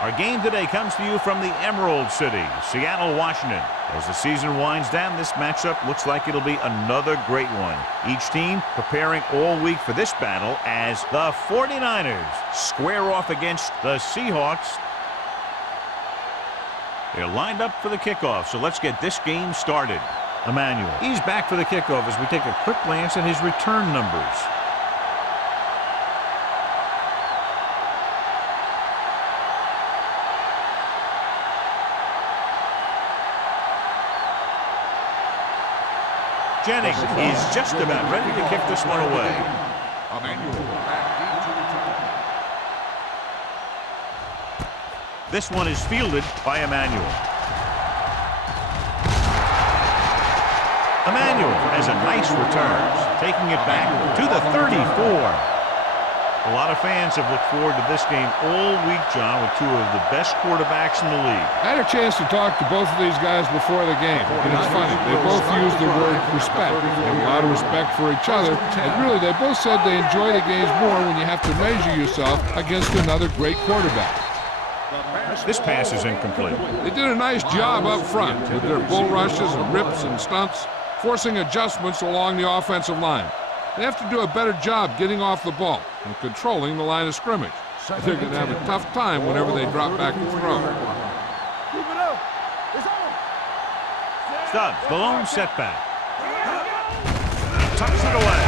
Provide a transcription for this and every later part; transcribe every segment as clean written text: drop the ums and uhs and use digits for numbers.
Our game today comes to you from the Emerald City, Seattle, Washington. As the season winds down, this matchup looks like it'll be another great one. Each team preparing all week for this battle as the 49ers square off against the Seahawks. They're lined up for the kickoff, so let's get this game started. Emmanuel, he's back for the kickoff as we take a quick glance at his return numbers. Jennings is just about ready to kick this one away. This one is fielded by Emmanuel. Emmanuel has a nice return, taking it back to the 34. A lot of fans have looked forward to this game all week, John, with two of the best quarterbacks in the league. I had a chance to talk to both of these guys before the game, and it's funny. They both used the word respect. They have a lot of respect for each other, and really, they both said they enjoy the games more when you have to measure yourself against another great quarterback. This pass is incomplete. They did a nice job up front with their bull rushes and rips and stunts, forcing adjustments along the offensive line. They have to do a better job getting off the ball and controlling the line of scrimmage. They're going to have a tough time whenever they drop back to throw. Stubbs, the lone setback. Tucks it away.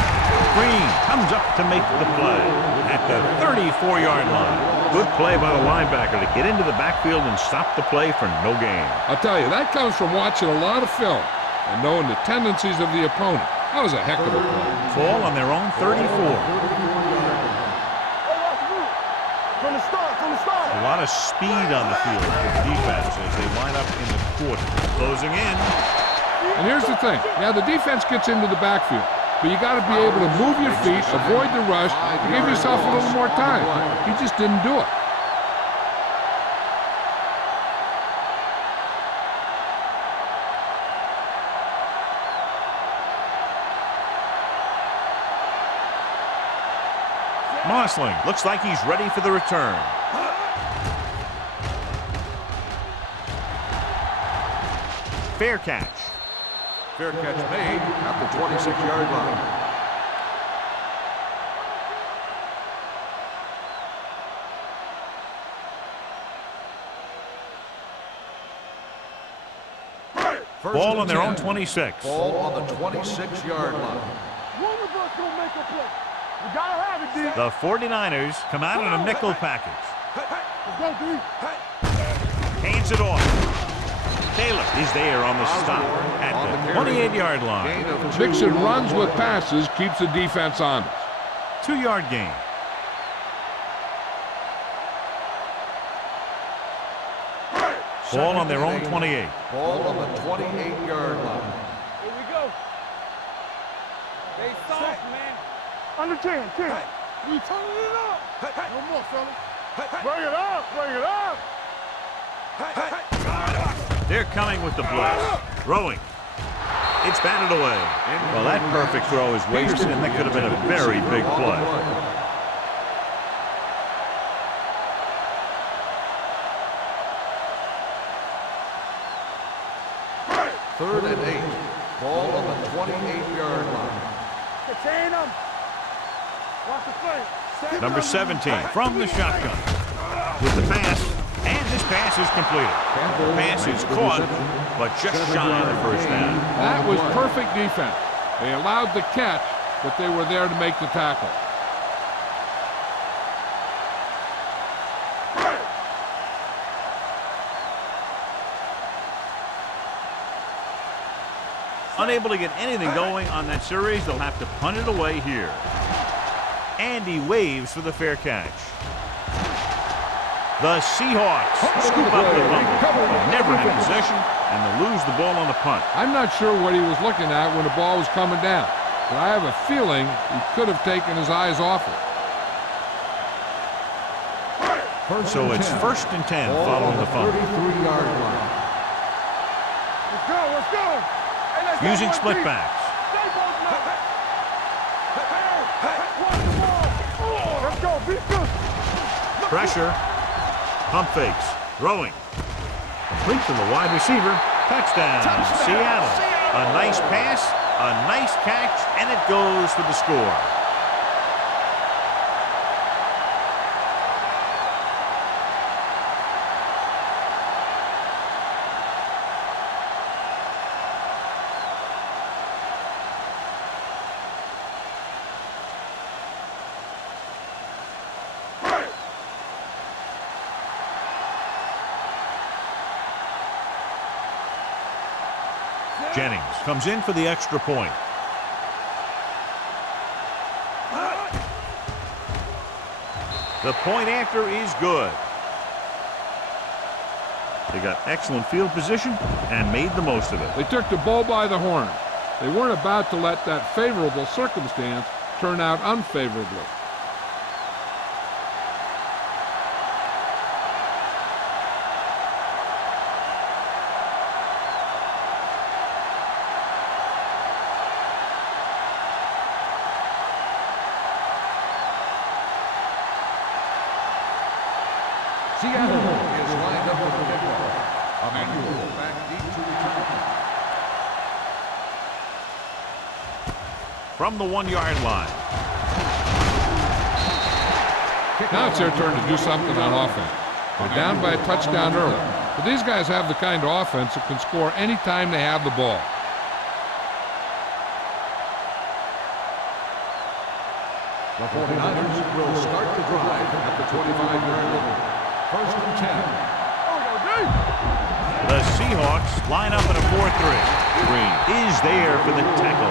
Green comes up to make the play at the 34-yard line. Good play by the linebacker to get into the backfield and stop the play for no gain. I'll tell you, that comes from watching a lot of film and knowing the tendencies of the opponent. That was a heck of a play. Ball on their own 34. A lot of speed on the field for the defense as they line up in the quarter. Closing in. And here's the thing. Yeah, the defense gets into the backfield, but you got to be able to move your feet, avoid the rush, and give yourself a little more time. He just didn't do it. Mossling looks like he's ready for the return. Fair catch. Fair catch made at the 26-yard line. Ball on their own 26. Ball on the 26-yard line. One of us gonna make a play. You gotta have it, D. The 49ers come out in a nickel package. Let's go, D. Hands it off. Taylor is there on the stop at the 28-yard line. Mixing runs with passes keeps the defense honest. 2-yard gain. Ball on their own 28. Ball on the 28-yard line. Here we go. Stay soft, man. Under 10. We turning it up. No more, fellas. Bring it up. They're coming with the blitz. Throwing. It's batted away. Well, that perfect throw is wasted, and that could have been a very big play. Third and 8. Ball on the 28-yard line. Contain them. Watch the play. Number 17 from the shotgun with the pass, and this pass is completed. The pass is caught, but just shy of the first down. That was perfect defense. They allowed the catch, but they were there to make the tackle. Unable to get anything going on that series, they'll have to punt it away here. And he waves for the fair catch. The Seahawks scoop up the fumble, but never in possession, and they'll lose the ball on the punt. I'm not sure what he was looking at when the ball was coming down, but I have a feeling he could have taken his eyes off it. So it's 1st and 10 following the fumble. 33-yard line. Let's go. Using split backs. Let's go. Be good. Pressure. Pump fakes. Throwing. Complete to the wide receiver. Touchdown, Seattle. A nice pass, a nice catch, and it goes for the score. Jennings comes in for the extra point. The point after is good. They got excellent field position and made the most of it. They took the bull by the horn. They weren't about to let that favorable circumstance turn out unfavorably. Seattle is lined up with the kickoff. Emmanuel back deep to return. From the 1-yard line. Now it's their turn to do something on offense. They're down by a touchdown early. But these guys have the kind of offense that can score anytime they have the ball. The 49ers will start the drive at the 25-yard line. First and 10. The Seahawks line up in a 4-3. Green is there for the tackle.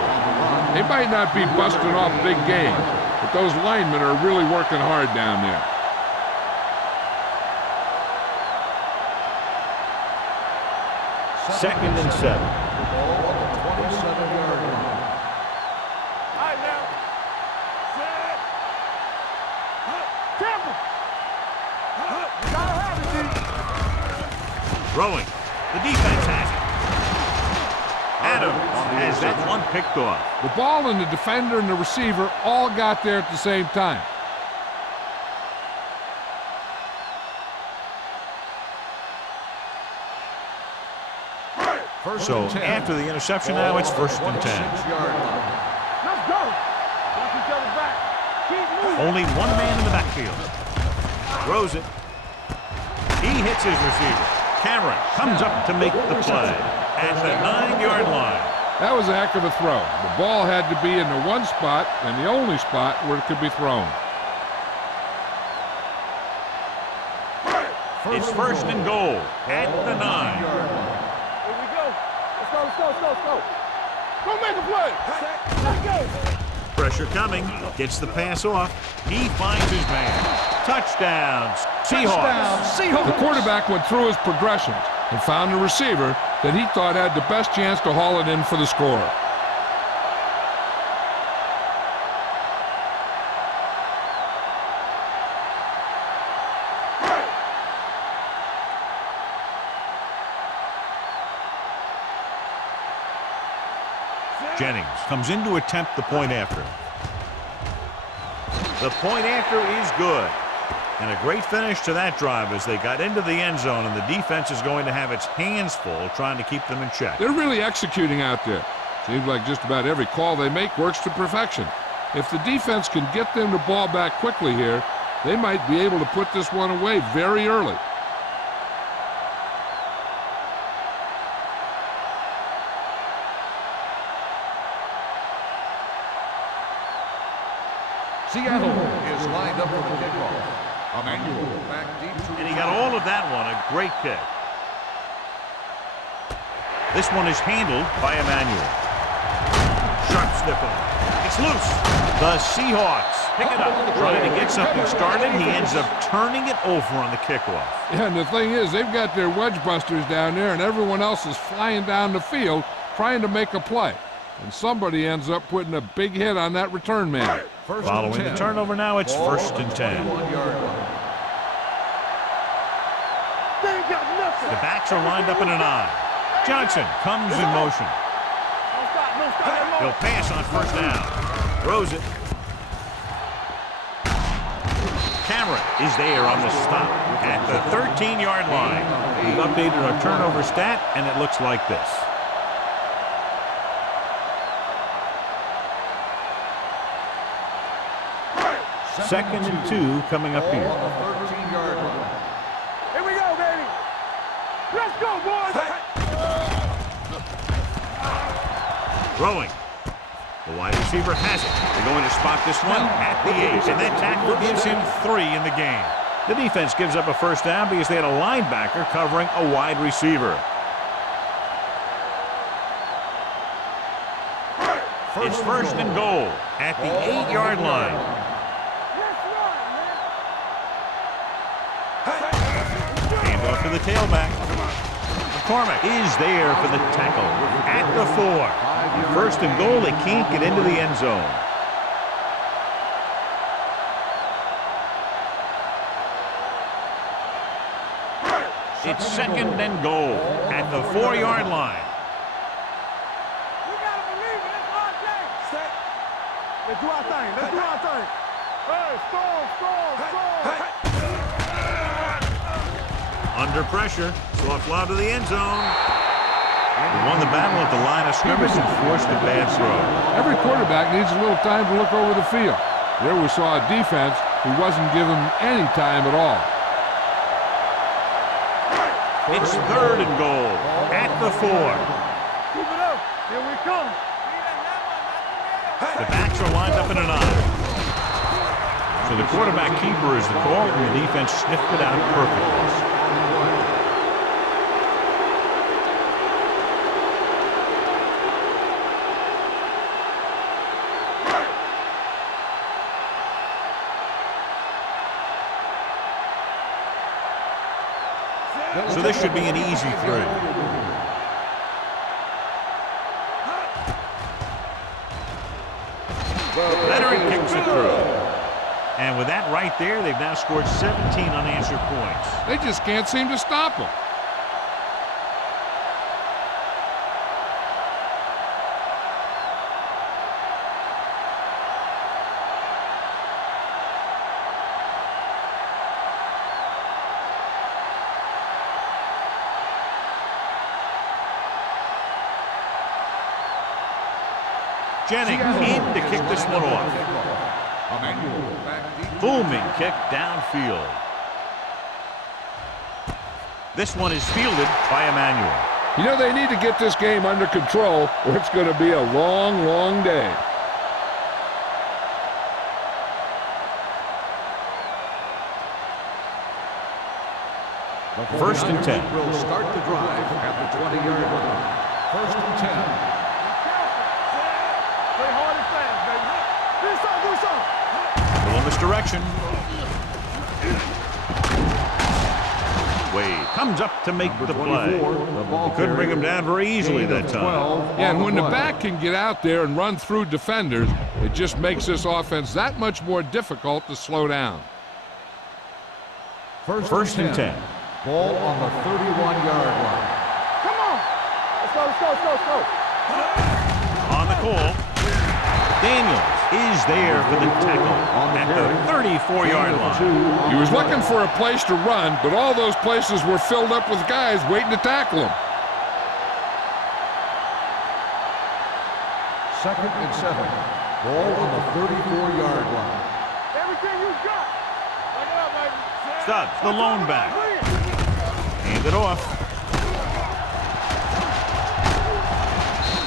They might not be busting off big games, but those linemen are really working hard down there. Second and 7. Ball on the 27-yard line. All right, now. Set. Temple. You gotta have it, D. Throwing. The defense has it. Adams has that one picked off. The ball and the defender and the receiver all got there at the same time. So after the interception now, it's first and 10. Let's go. Watch each other back. Keep moving. Only one man in the backfield. Throws it. He hits his receiver. Cameron comes up to make the play at the 9-yard line. That was a heck of a throw. The ball had to be in the one spot and the only spot where it could be thrown. It's first and goal at the 9. Here we go. Let's go. Go make a play. Let's go. Pressure coming. Gets the pass off. He finds his man. Touchdowns. Seahawks. The quarterback went through his progressions and found a receiver that he thought had the best chance to haul it in for the score. Jennings comes in to attempt the point after. The point after is good. And a great finish to that drive as they got into the end zone, and the defense is going to have its hands full trying to keep them in check. They're really executing out there. Seems like just about every call they make works to perfection. If the defense can get them the ball back quickly here, they might be able to put this one away very early. Seattle is lined up for the kickoff. Emmanuel back deep to And he got all of that one. A great kick. This one is handled by Emmanuel. Sharp snip on it. It's loose. The Seahawks pick it up. Trying to get something started. He ends up turning it over on the kickoff. Yeah, and the thing is, they've got their wedge busters down there, and everyone else is flying down the field trying to make a play. And somebody ends up putting a big hit on that return man. Following the turnover now, it's first and 10. They ain't got nothing. The backs are lined up in an I. Johnson comes in motion. No stop. He'll pass on first down. Throws it. Cameron is there on the stop at the 13-yard line. We've updated our turnover stat, and it looks like this. Second and 2 coming up here. On the 13-yard line. Here we go, baby. Let's go, boys. Throwing. The wide receiver has it. They're going to spot this one at the 8, and that tackle gives him 3 in the game. The defense gives up a first down because they had a linebacker covering a wide receiver. It's first and goal at the 8-yard line. Hand off to the tailback. McCormick is there for the tackle at the 4. First and goal, they can't get into the end zone. It's second and goal at the 4-yard line. We gotta believe it. That's our thing. Let's do our thing. Let's do our thing. Hey, score. Under pressure, soft lob to the end zone. He won the battle at the line of scrimmage and forced a bad throw. Every quarterback needs a little time to look over the field. There we saw a defense who wasn't given any time at all. It's third and goal at the 4. Keep it up. Here we come. The backs are lined up in an I. So the quarterback keeper is the call, and the defense sniffed it out perfectly. So this should be an easy throw. Leonard kicks it through. And with that right there, they've now scored 17 unanswered points. They just can't seem to stop them. Jennings in to kick this one off. Booming kick downfield. This one is fielded by Emmanuel. You know, they need to get this game under control, or it's going to be a long, long day. First and 10. Will start the drive at the 20-yard line. First and 10. Play hard and fast, baby. Do something. A little misdirection. Wade comes up to make the play. He couldn't bring him down very easily that time. Yeah, and when the back can get out there and run through defenders, it just makes this offense that much more difficult to slow down. First and 10. Ball on the 31-yard line. Come on. Let's go. On the call, Daniels is there for the tackle at the 34-yard line. He was looking for a place to run, but all those places were filled up with guys waiting to tackle him. Second and 7. Ball on the 34-yard line. Everything you got. Back it up, baby. Stubbs, the lone back. Hand it off.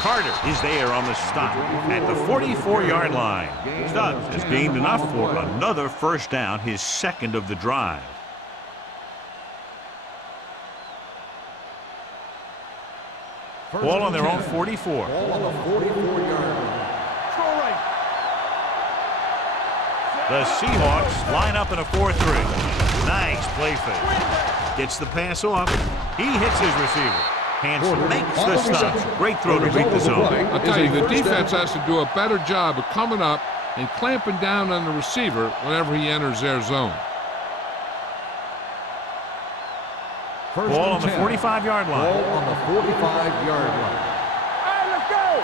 Carter is there on the stop at the 44-yard line. Stubbs has gained enough for another first down, his second of the drive. Ball on their own 44. Ball on the 44-yard line. The Seahawks line up in a 4-3. Nice play fake. Gets the pass off. He hits his receiver. Hanson makes the stop. Great throw to beat the zone. I'll tell you, the defense has to do a better job of coming up and clamping down on the receiver whenever he enters their zone. Ball on the 45-yard line. Ball on the 45-yard line. Hey, let's go.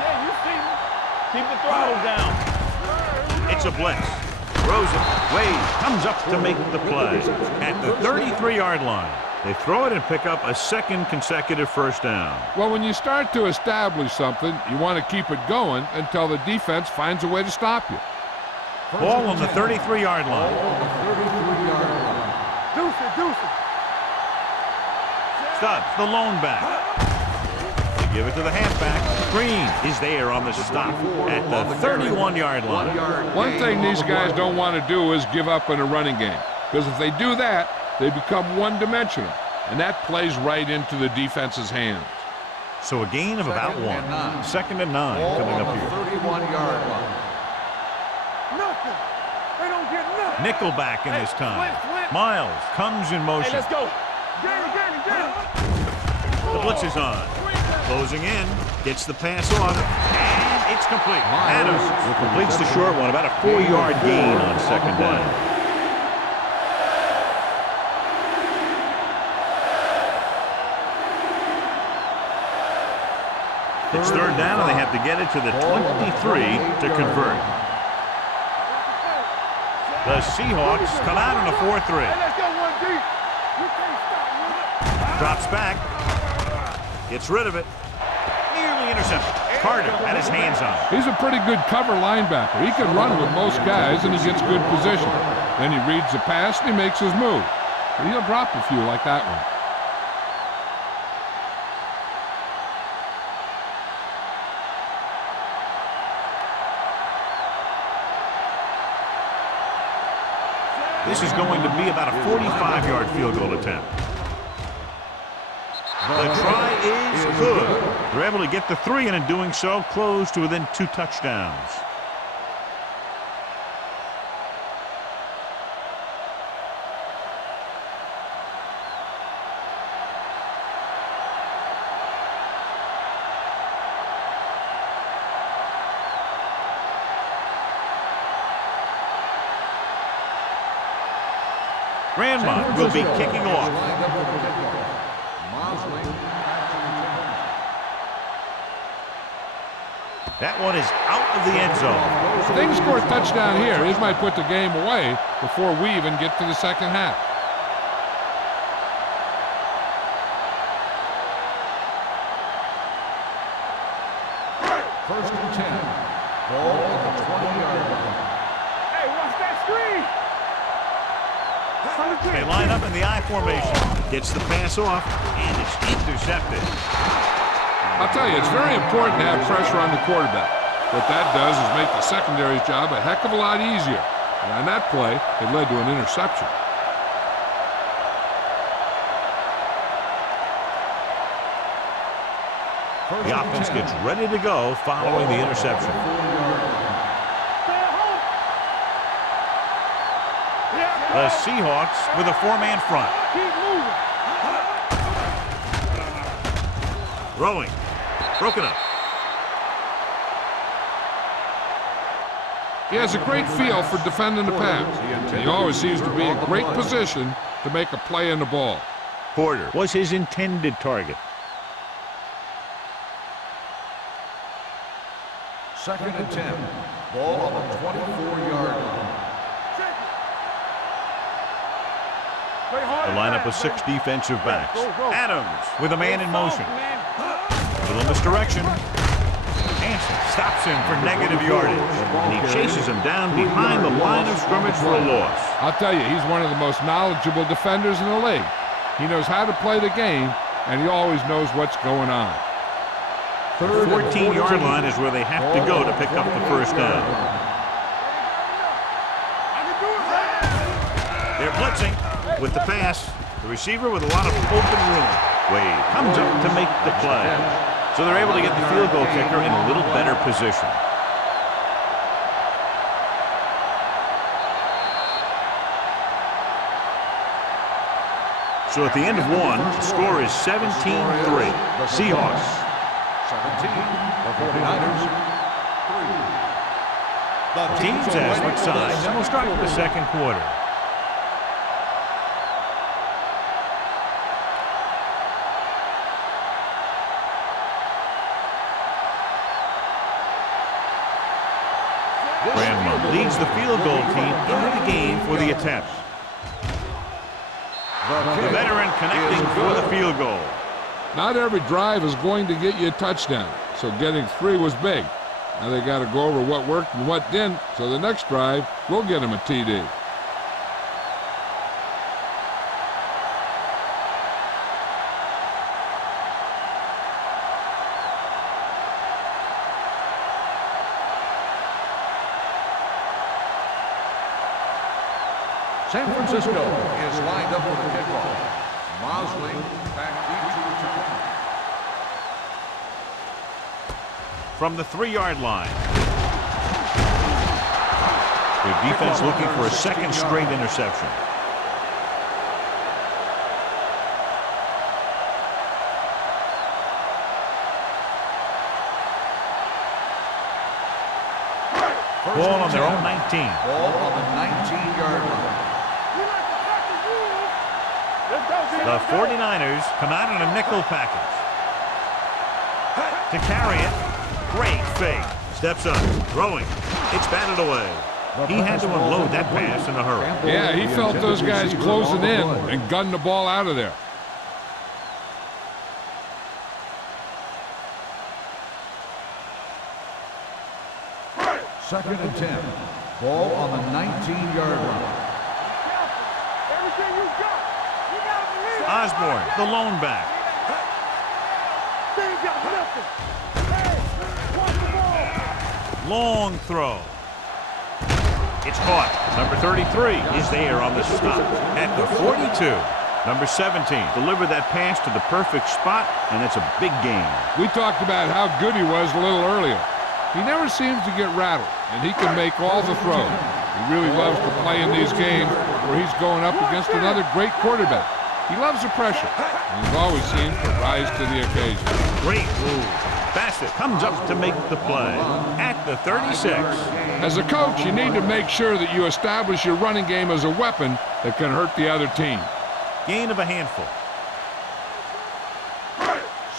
Yeah, you see me. Keep the throttle down. It's a blitz. Throws it. Wade comes up to make the play. At the 33-yard line, they throw it and pick up a second consecutive first down. Well, when you start to establish something, you want to keep it going until the defense finds a way to stop you. Ball on the 33-yard line. Deuce it. Stubbs, the lone back. They give it to the halfback. Green is there on the stop at the 31-yard line. One thing these guys don't want to do is give up in a running game, because if they do that, they become one-dimensional, and that plays right into the defense's hands. So a gain of about 1. 2nd and 9 coming up here. 31-yard line. Nothing. They don't get nothing. Nickelback in this time. Flint. Miles comes in motion. Hey, let's go. Get it. The blitz is on. Closing in. Gets the pass off. And it's complete. Adams completes the short one. About a 4-yard gain on 2nd down. It's 3rd down, and they have to get it to the 23 to convert. The Seahawks come out on a 4-3. Hey, let's go one deep. You can't stop. Drops back. Gets rid of it. Nearly intercepted. Carter had his hands on it. He's a pretty good cover linebacker. He can run with most guys, and he gets good position. Then he reads the pass, and he makes his move. But he'll drop a few like that one. This is going to be about a 45-yard field goal attempt. The try is good. They're able to get the 3, and in doing so, close to within 2 touchdowns. Grandma will be kicking off. That one is out of the end zone. If they can score a touchdown here, this might put the game away before we even get to the second half. First and 10. Ball at the 20-yard line. Hey, watch that screen. They line up in the I formation. Gets the pass off, and it's intercepted. I'll tell you, it's very important to have pressure on the quarterback. What that does is make the secondary's job a heck of a lot easier. And on that play, it led to an interception. The offense gets ready to go following the interception. The Seahawks with a 4-man front. Keep moving. Throwing. Broken up. He has a great feel for defending the pass. And he always seems to be in great position to make a play in the ball. Porter was his intended target. Second and 10. Ball on the 24-yard line. The lineup of 6 defensive backs. Adams with a man in motion. A little misdirection. Hanson stops him for negative yardage. And he chases him down behind the line of scrimmage for a loss. I'll tell you, he's one of the most knowledgeable defenders in the league. He knows how to play the game, and he always knows what's going on. The 14-yard line is where they have to go to pick up the first down. They're blitzing with the pass. The receiver with a lot of open room. Wade comes up to make the play. So they're able to get the field goal kicker in a little better position. So at the end of 1, the score is 17-3. Seahawks. 17. The 49ers. 3. Teams as switch sides, and we'll start with the second quarter. Grandma leads the field goal team into the game for the attempt. The veteran connecting for the field goal. Not every drive is going to get you a touchdown, so getting 3 was big. Now they got to go over what worked and what didn't, so the next drive will get them a TD. San Francisco is lined up for the kickoff. Mosley back deep to return. From the 3-yard line. Their defense looking for a second straight interception. Ball on their own 19. Ball on the 19-yard line. The 49ers come out in a nickel package. To carry it, great fake. Steps up, throwing. It's batted away. He had to unload that pass in a hurry. Yeah, he felt those guys closing in and gunned the ball out of there. Second and 10. Ball on the 19-yard line. Everything you got. Osborne, the lone back. Long throw. It's caught. Number 33 is there on the stop. At the 42, number 17 delivered that pass to the perfect spot, and it's a big gain. We talked about how good he was a little earlier. He never seems to get rattled, and he can make all the throws. He really loves to play in these games where he's going up against another great quarterback. He loves the pressure, and he's always seemed to rise to the occasion. Great move. Bassett comes up to make the play at the 36. As a coach, you need to make sure that you establish your running game as a weapon that can hurt the other team. Gain of a handful.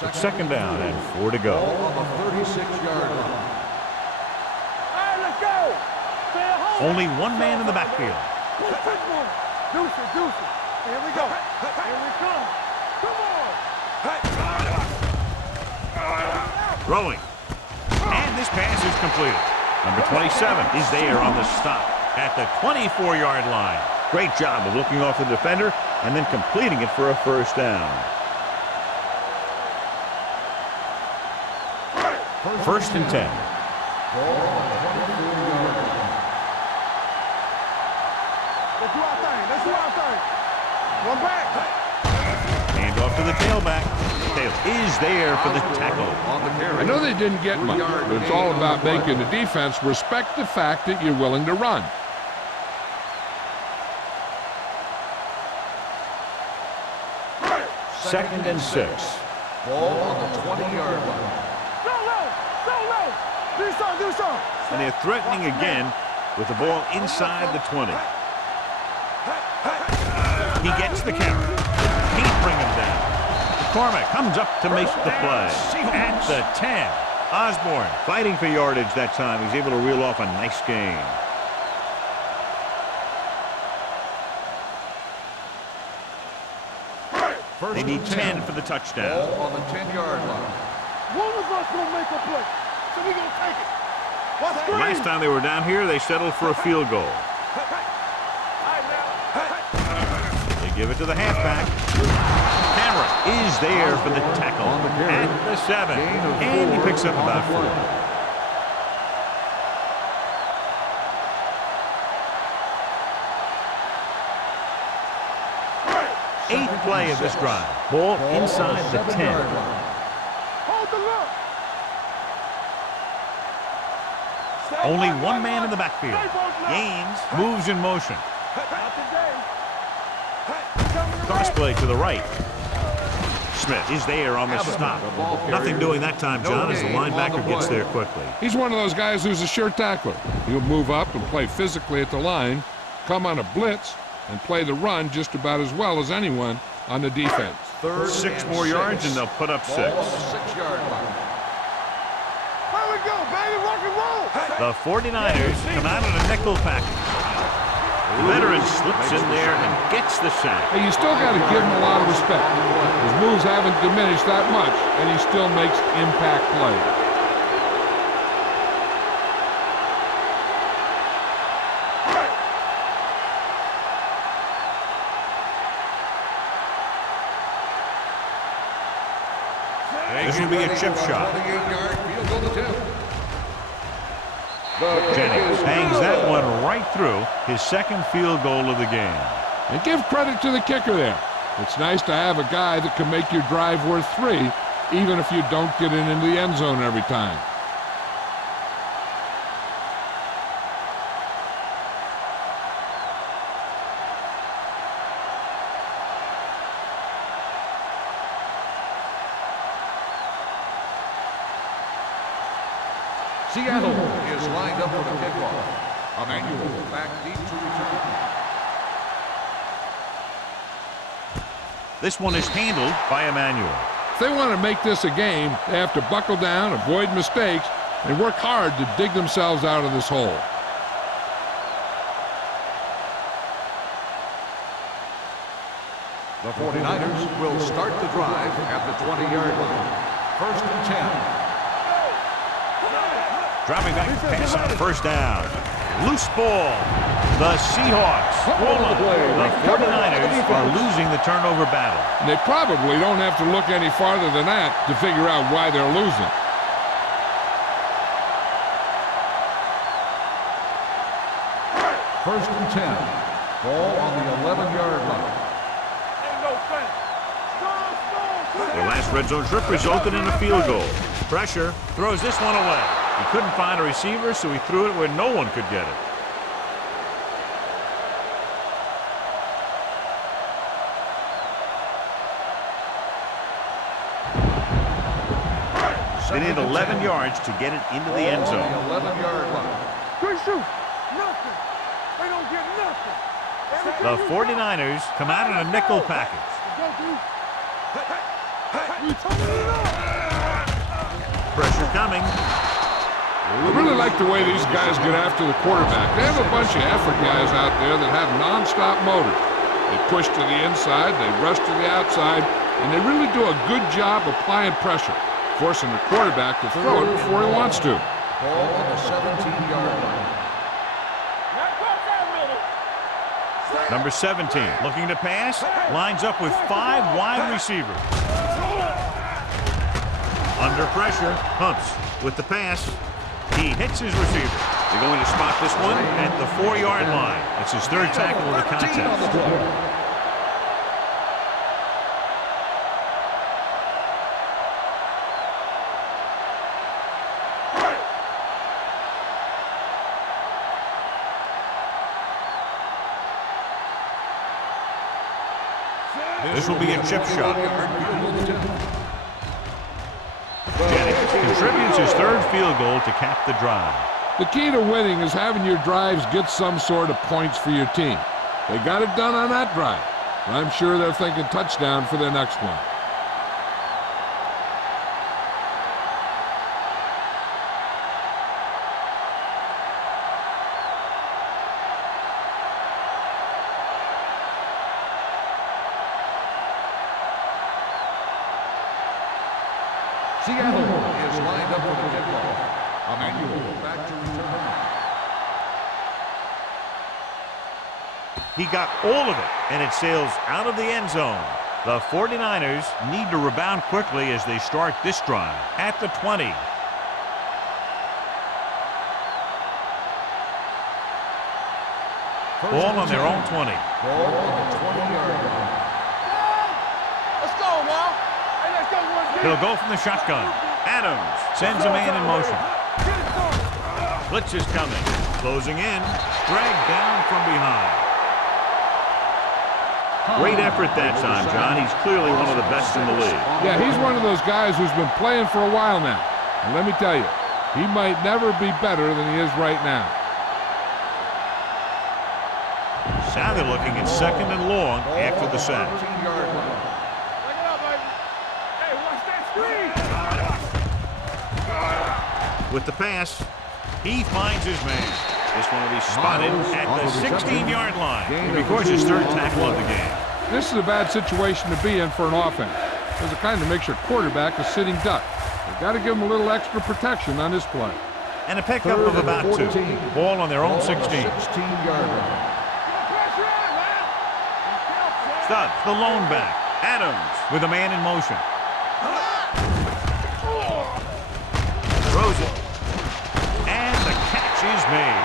It's second down and 4 to go. Ball on the 36-yard line. Only one man in the backfield. Deuce it. Here we go. Here we come. Come on. Throwing. And this pass is completed. Number 27 is there on the stop at the 24-yard line. Great job of looking off the defender and then completing it for a first down. First and 10. Ball on the 24-yard line. Let's do our thing. One back. Hand off to the tailback. Taylor is there for the tackle. I know they didn't get much, but it's all about making the defense respect the fact that you're willing to run. Second and 6. Ball on the 20-yard line. Go low. Do something. And they're threatening again with the ball inside the 20. He gets the carry. Can't bring him down. McCormick comes up to make the play. At the 10. Osborne fighting for yardage that time. He's able to reel off a nice gain. They need 10 for the touchdown. Ball on the 10-yard line. One of us gonna make a play, so we gonna take it. What's The last time they were down here, they settled for a field goal. They give it to the halfback. Camera is there for the tackle at the 7. And he picks up about 4. Eighth play of this drive. Ball inside the 10. Hold the look. Only one man in the backfield. Gaines moves in motion. Crossplay to the right. Smith is there on the stop. Nothing doing that time, John, as the linebacker gets there quickly. He's one of those guys who's a sure tackler. He'll move up and play physically at the line, come on a blitz, and play the run just about as well as anyone on the defense. 6 more yards and they'll put up 6. Ball on the 6-yard line. There we go, baby. Rock and roll. The 49ers come out in a nickel package. The veteran slips in there and gets the sack. Hey, you still got to give him a lot of respect. His moves haven't diminished that much, and he still makes impact plays. This will be a chip shot. Jennings hangs that one right through, his second field goal of the game. And give credit to the kicker there. It's nice to have a guy that can make your drive worth 3, even if you don't get it into the end zone every time. Seattle is lined up for the kickoff. Emmanuel back deep to return. This one is handled by Emmanuel. If they want to make this a game, they have to buckle down, avoid mistakes, and work hard to dig themselves out of this hole. The 49ers will start the drive at the 20-yard line. 1st and 10. Dropping back to pass on first down. Loose ball. The Seahawks. The 49ers are losing the turnover battle. And they probably don't have to look any farther than that to figure out why they're losing. First and 10. Ball on the 11-yard line. Their last red zone trip resulted in a field goal. Pressure throws this one away. He couldn't find a receiver, so he threw it where no one could get it. They need 11 yards to get it into the end zone. 11-yard line. Good shoot. Nothing. They don't get nothing. The 49ers come out in a nickel package. Pressure coming. I really like the way these guys get after the quarterback. They have a bunch of effort guys out there that have non-stop motors. They push to the inside, they rush to the outside, and they really do a good job applying pressure, forcing the quarterback to throw it before he wants to. Ball on the 17-yard line. Number 17 looking to pass, lines up with 5 wide receivers. Under pressure, Humps with the pass. He hits his receiver. They're going to spot this one at the 4-yard line. It's his 3rd tackle of the contest. This will be a chip shot. Jennings contributes his 3rd field goal to cap the drive. The key to winning is having your drives get some sort of points for your team. They got it done on that drive. I'm sure they're thinking touchdown for their next one. Seattle is lined up for the kickoff. Emmanuel back to return. He got all of it, and it sails out of the end zone. The 49ers need to rebound quickly as they start this drive at the 20. Ball on their own 20. Ball on the 20-yard line. Let's go now. Hey, let's go. He'll go from the shotgun. Adams sends a man in motion. Blitz is coming. Closing in. Dragged down from behind. Great effort that time, John. He's clearly one of the best in the league. Yeah, he's one of those guys who's been playing for a while now. And let me tell you, he might never be better than he is right now. Now they're looking at 2nd and long after the sack. With the pass, He finds his man. This one will be spotted at the 16-yard line. He records his third tackle of the game. This is a bad situation to be in for an offense, because it kind of makes your quarterback a sitting duck. You've got to give him a little extra protection on this play. And a pickup of about 2. Ball on their own 16. 16-yard line. Stubbs, the lone back. Adams with a man in motion. Throws it. And the catch is made.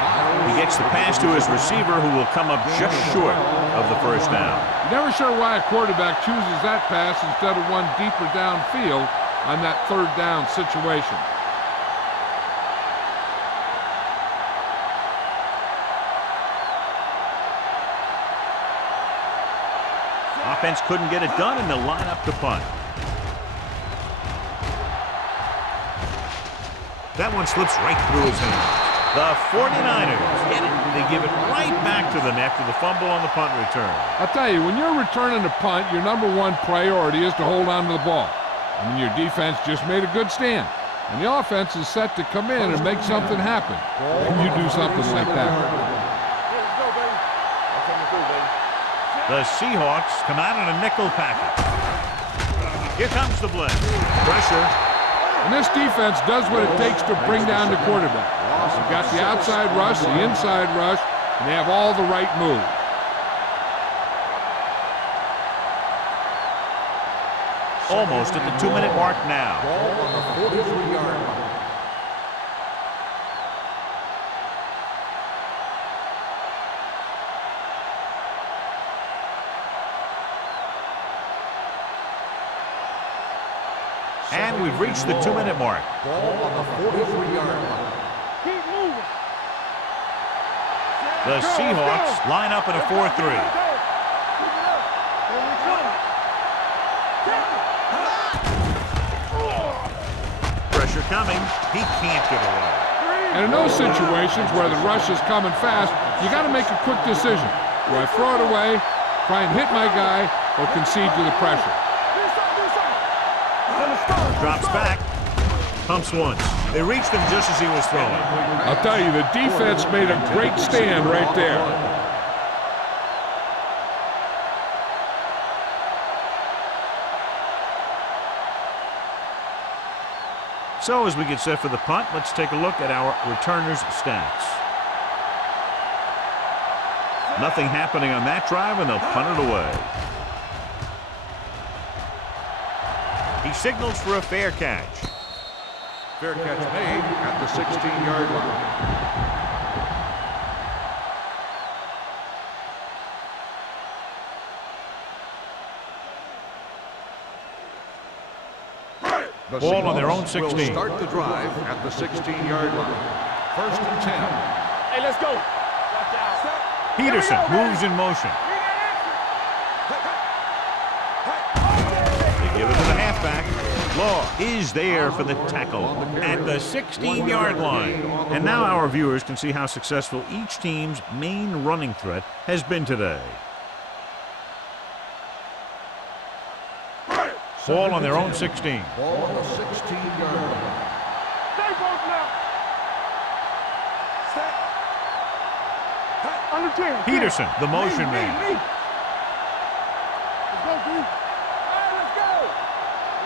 He gets the pass to his receiver, who will come up just short of the first down. You're never sure why a quarterback chooses that pass instead of one deeper downfield on that third down situation. Offense couldn't get it done, and they'll line up to punt. That one slips right through his hands. The 49ers get it. They give it right back to them after the fumble on the punt return. I'll tell you, when you're returning a punt, your number one priority is to hold on to the ball. I mean, your defense just made a good stand, and the offense is set to come in and make something happen. And you do something like that. The Seahawks come out in a nickel package. Here comes the blitz. Pressure. And this defense does what it takes to bring down the quarterback. They've got the outside rush, the inside rush, and they have all the right moves. Almost at the 2-minute mark now. Ball on the 43-yard line. And we've reached the 2-minute mark. Ball on the 43-yard line. Keep moving. The Seahawks line up in a 4-3. Pressure coming. He can't get away. And in those situations where the rush is coming fast, you got to make a quick decision. Do I throw it away, try and hit my guy, or concede to the pressure? Drops back. Pumps once. They reached him just as he was throwing. I'll tell you, the defense made a great stand right there. So as we get set for the punt, let's take a look at our returners' stats. Nothing happening on that drive, and they'll punt it away. He signals for a fair catch. Fair catch made at the 16-yard line. The Ball on their own Seahawks will 16. start the drive at the 16-yard line. 1st and 10. Hey, let's go. Watch out. Peterson Here we go, moves in motion. baby. They give it to the halfback. Law is there for the tackle at the 16-yard line. And now our viewers can see how successful each team's main running threat has been today. Ball on their own 16. Ball on the 16-yard line. Stay both now. Under 10. Peterson, the motion man. Let's go, dude.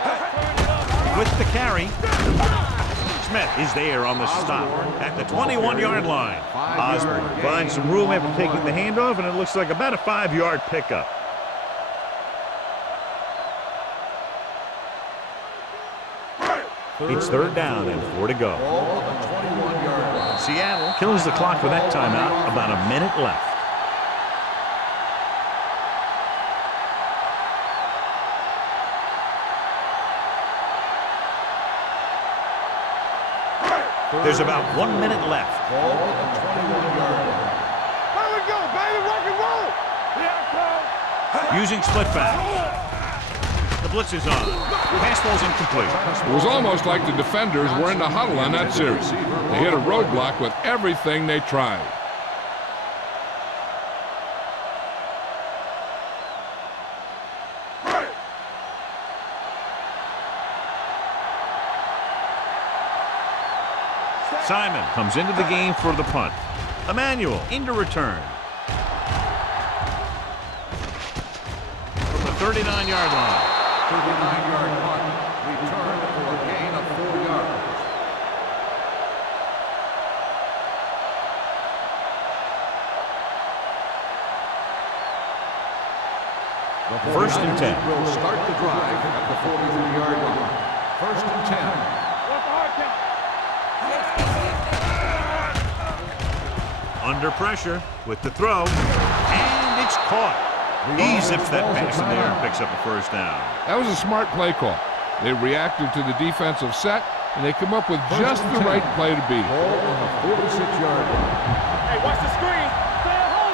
Let's turn it up. With the carry, Smith is there on the stop at the 21-yard line. Osborne finds some room after taking the handoff, and it looks like about a 5-yard pickup. It's 3rd down and 4 to go. Ball on the 21-yard line. Seattle kills the clock with that timeout. About a minute left. There's about 1 minute left. Ball on the 21-yard line. Here we go, baby. Rock and roll. Here I come. Using split back. The blitz is on. Pass ball's incomplete. It was almost like the defenders were in the huddle on that series. They hit a roadblock with everything they tried. Simon comes into the game for the punt. Emmanuel into return. From the 39-yard line. 39-yard punt. Return for a gain of 4 yards. First and 10. Will start the drive at the 43-yard line. First and 10. Under pressure with the throw, and it's caught. He zips that pass in there and picks up a first down. That was a smart play call. They reacted to the defensive set, and they come up with just the right play to beat it. Ball on the 46-yard line. Hey, watch the screen. Stay at home.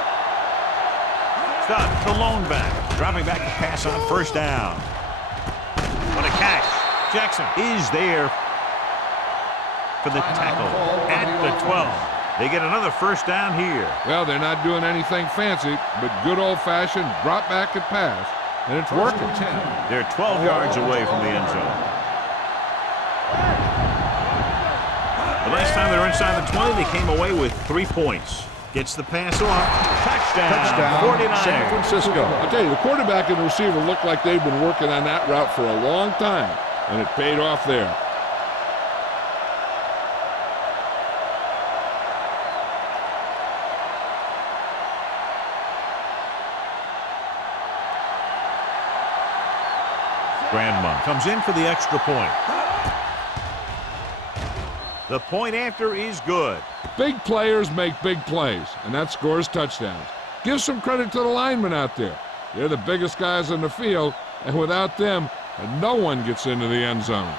Scott, the lone back, dropping back to pass on first down. What a catch. Jackson is there for the tackle at the 12. They get another first down here. Well, they're not doing anything fancy, but good old-fashioned drop back and pass, and it's working. They're 12 yards away from the end zone. The last time they were inside the 20, they came away with 3 points. Gets the pass off. Touchdown. 49. San Francisco. I'll tell you, the quarterback and the receiver look like they've been working on that route for a long time, and it paid off there. Grandma comes in for the extra point. The point after is good. Big players make big plays, and that scores touchdowns. Give some credit to the linemen out there. They're the biggest guys on the field, and without them, no one gets into the end zone.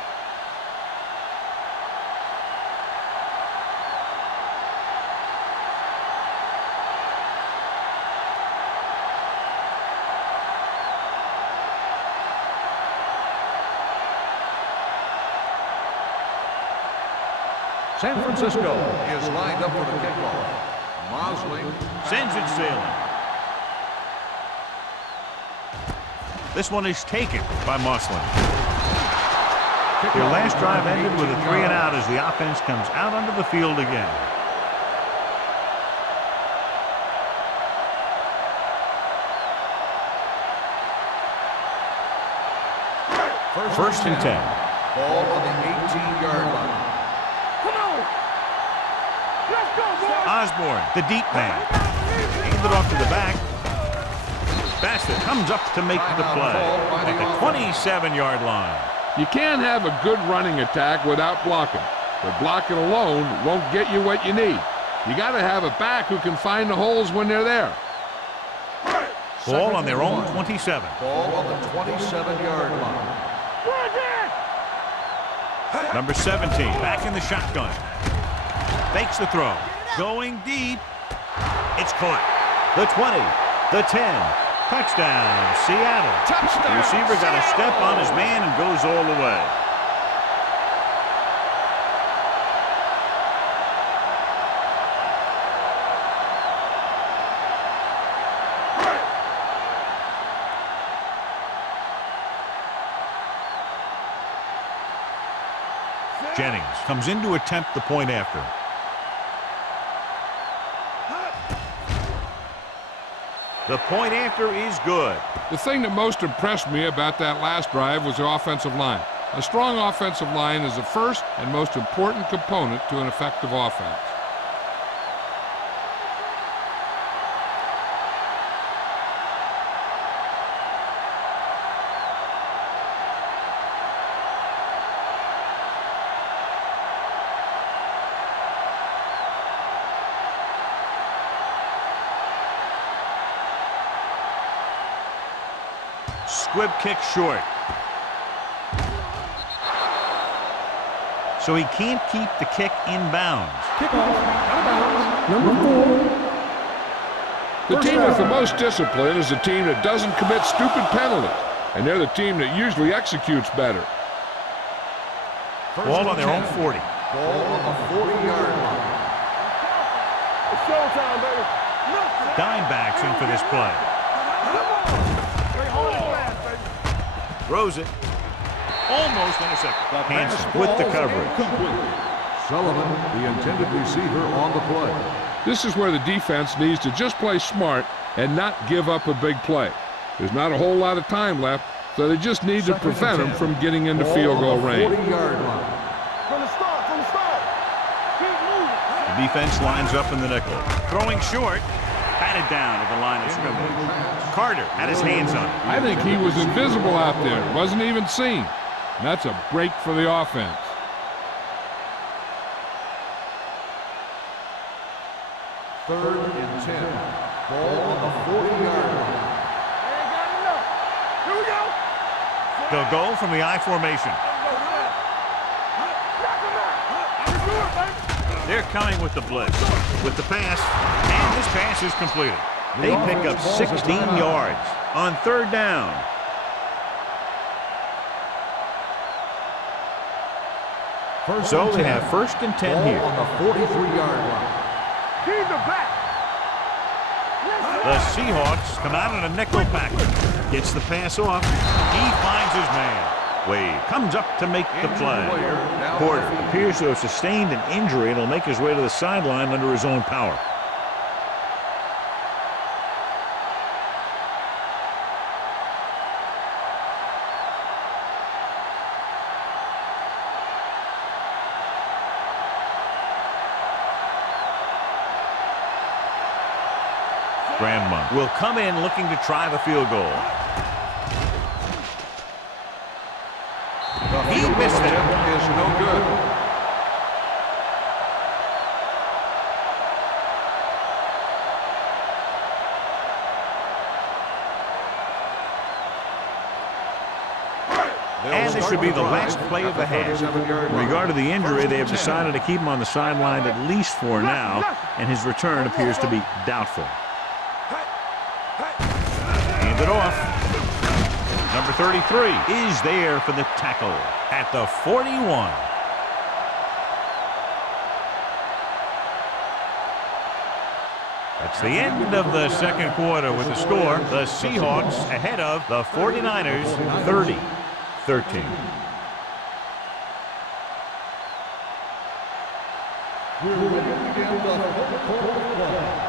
San Francisco is lined up for the kickoff. Mosley Sends it sailing. This one is taken by Mosley. Their last drive ended with a 3-and-out as the offense comes out onto the field again. First and 10. Ball on the 18-yard line. Osborne, the deep man. Handed off to the back. Bassett comes up to make the play at the 27-yard line. You can't have a good running attack without blocking. But blocking alone won't get you what you need. You got to have a back who can find the holes when they're there. Ball on their own 27. Ball on the 27-yard line. Number 17, back in the shotgun. Fakes the throw. Going deep. It's caught. The 20, the 10. Touchdown, Seattle. Touchdown, the receiver got a step on his man and goes all the way. Jennings comes in to attempt the point after. The point after is good. The thing that most impressed me about that last drive was the offensive line. A strong offensive line is the first and most important component to an effective offense. Squib kick short. So he can't keep the kick inbounds. The team with the most discipline is the team that doesn't commit stupid penalties, and they're the team that usually executes better. Ball on their own 40. Ball on the 40-yard line. It's showtime, baby. Dimebacks in for this play. Throws it. Almost intercepted. Hanson with the coverage. Sullivan, the intended receiver on the play. This is where the defense needs to just play smart and not give up a big play. There's not a whole lot of time left, so they just need to prevent them from getting into field goal range. 40-yard line. From the start, keep moving. The defense lines up in the nickel. Throwing short, batted down at the line of scrimmage. Carter had his hands on it. I think he was invisible out there, wasn't even seen. And that's a break for the offense. Third and 10. Ball on the 40-yard line. They ain't got enough. Here we go. They'll go from the I formation. Knock him out. You do it, baby. They're coming with the blitz. With the pass, and this pass is completed. They pick up 16 yards on third down. So they have first and 10 here. On the 43-yard line. Keep the back. The Seahawks come out in a nickel package. Gets the pass off. He finds his man. Wade comes up to make the play. Porter appears to have sustained an injury and will make his way to the sideline under his own power. Grandma will come in looking to try the field goal. He missed it. Is no good. And this should be the last play of the half. In regard to the injury, they have decided to keep him on the sideline at least for now, and his return appears to be doubtful. Hand it off. Number 33 is there for the tackle at the 41. That's the end of the second quarter with the score. The Seahawks ahead of the 49ers 30-13. We're ready to begin the fourth quarter of play.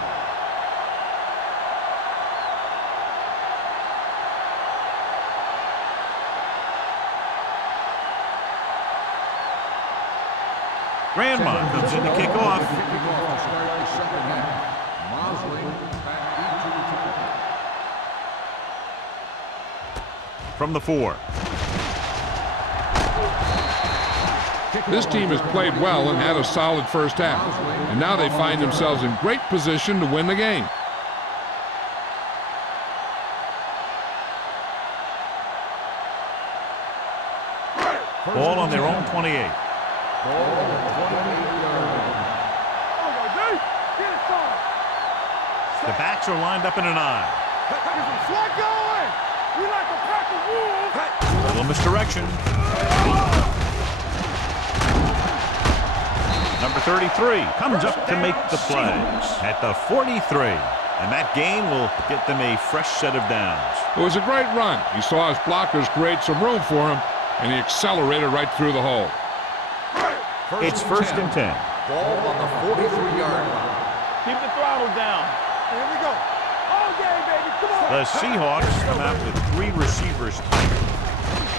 Grandma comes in to kick off. Kicking off to start the second half. Mosley back into the From the 4. This team has played well and had a solid first half. And now they find themselves in great position to win the game. Ball on their own 28. ball on the 28-yard line. The backs are lined up in an eye. Little misdirection. Number 33 comes up to make the play at the 43. And that gain will get them a fresh set of downs. It was a great run. He saw his blockers create some room for him, and he accelerated right through the hole. It's first and 10. Ball on the 43-yard line. Keep the throttle down. Here we go. All game, baby. Come on. The Seahawks come out with 3 receivers tight.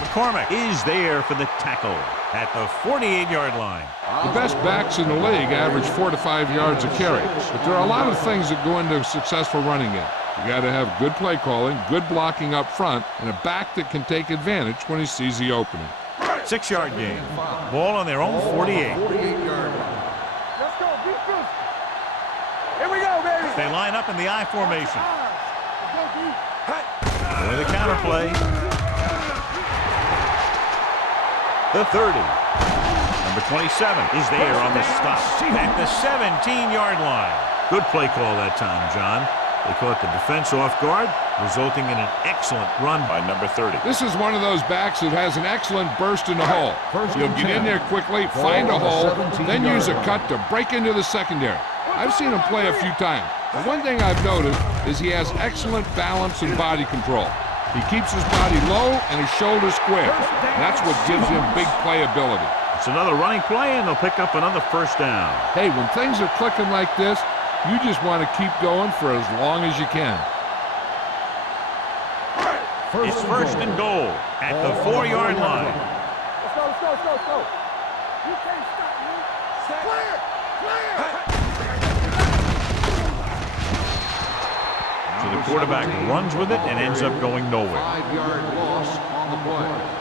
McCormick is there for the tackle at the 48-yard line. The best backs in the league average 4 to 5 yards a carry, but there are a lot of things that go into a successful running game. You got to have good play calling, good blocking up front, and a back that can take advantage when he sees the opening. 6-yard gain. Ball on their own 48. 48-yard line. Let's go. Be good. Here we go, baby. They line up in the I formation. Let's go, With a counter play. The 30. Number 27 is there on the stop at the 17-yard line. Good play call that time, John. They caught the defense off guard, resulting in an excellent run by number 30. This is one of those backs that has an excellent burst in the hole. He'll get in there quickly, find a hole, then use a cut to break into the secondary. I've seen him play a few times. And one thing I've noticed is he has excellent balance and body control. He keeps his body low and his shoulders square. And that's what gives him big playability. It's another running play, and they'll pick up another first down. Hey, when things are clicking like this, you just want to keep going for as long as you can. It's first and goal at the 4-yard line. Let's go, let's go, let's go, let's go. You can't stop me. Clear! So the quarterback runs with it and ends up going nowhere. 5-yard loss on the play.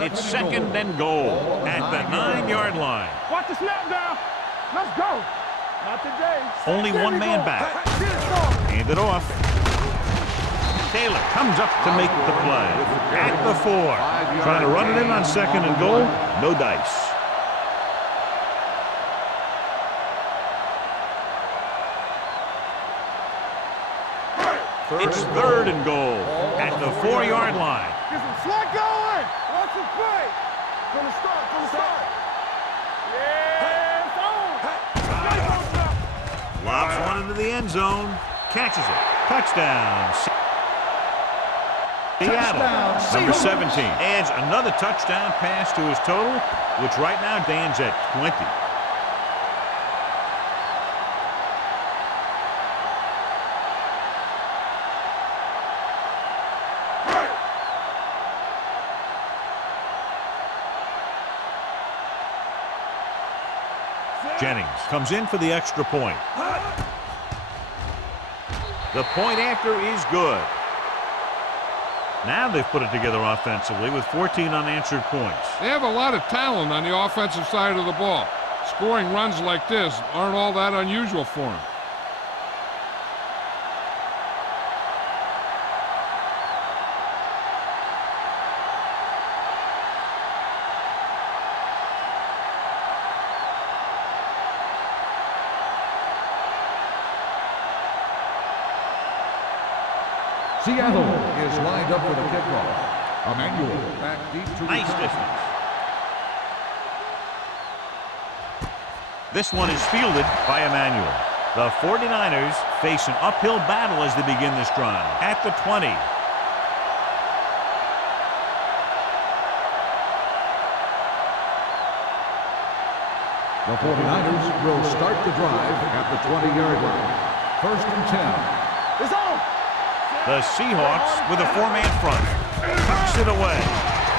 It's second and goal at the 9-yard line. Watch the snap down. Let's go. Not today. Only one man back. Hand it off. Taylor comes up to make the play. At the 4. Trying to run it in on second and goal. No dice. It's third and goal at the 4-yard line. Get some slack going. Watch the play. From the start, from the start. Yeah, it's on. Lobs one into the end zone. Catches it. Touchdown. Seattle. Number 17 adds another touchdown pass to his total, which right now Dan's at 20. Jennings comes in for the extra point. The point after is good. Now they've put it together offensively with 14 unanswered points. They have a lot of talent on the offensive side of the ball. Scoring runs like this aren't all that unusual for them. Seattle is lined up for the kickoff. Emmanuel back deep to Nice distance. This one is fielded by Emmanuel. The 49ers face an uphill battle as they begin this drive. At the 20. The 49ers will start the drive at the 20-yard line. First and 10. It's on. The Seahawks with a 4-man front. Tucks it away.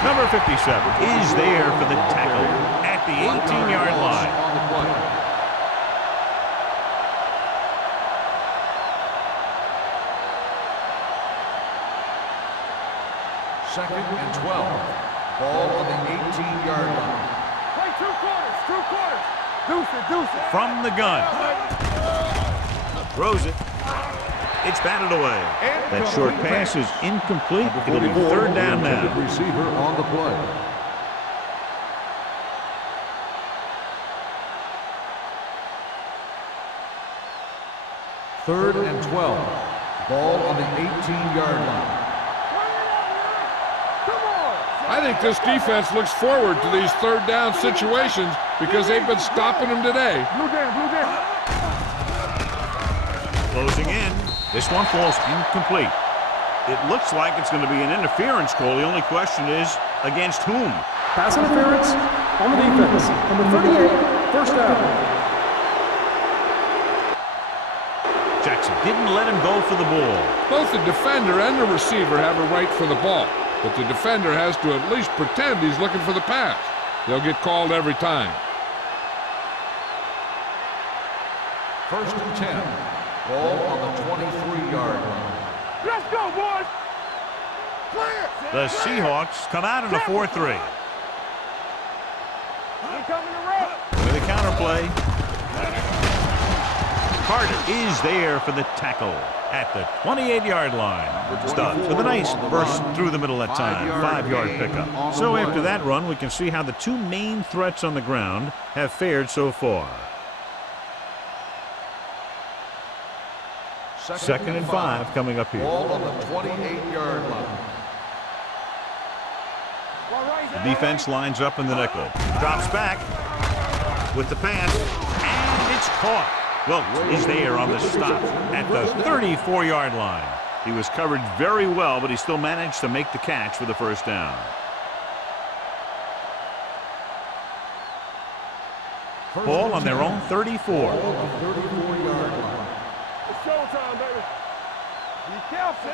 Number 57 is there for the tackle at the 18-yard line. On the play. Second and 12. Ball on the 18-yard line. Play 2 quarters, 2 quarters. Deuce it, deuce it. From the gun. Throws it. It's batted away. That short pass is incomplete. It'll be third down now. Receiver on the play. Third and 12. Ball on the 18-yard line. I think this defense looks forward to these third down situations because they've been stopping them today. Blue down, blue down. Closing in. This one falls incomplete. It looks like it's going to be an interference call. The only question is, against whom? Pass interference on the defense. Number 38, first down. Jackson didn't let him go for the ball. Both the defender and the receiver have a right for the ball, but the defender has to at least pretend he's looking for the pass. They'll get called every time. First and 10. Ball on the 23-yard line. Let's go, boys. Clear. The Seahawks come out in a 4-3. Incoming the rep. With a counterplay. Carter is there for the tackle at the 28-yard line. Stubbs with a nice burst through the middle that time. 5-yard pickup. So after that run, we can see how the two main threats on the ground have fared so far. Second and 5 coming up here. Ball on the 28-yard line. The defense lines up in the nickel. Drops back with the pass, and it's caught. Wilkes is there on the stop at the 34-yard line. He was covered very well, but he still managed to make the catch for the first down. Ball on their own 34. Ball on the 34-yard line. It's showtime, baby. Be careful.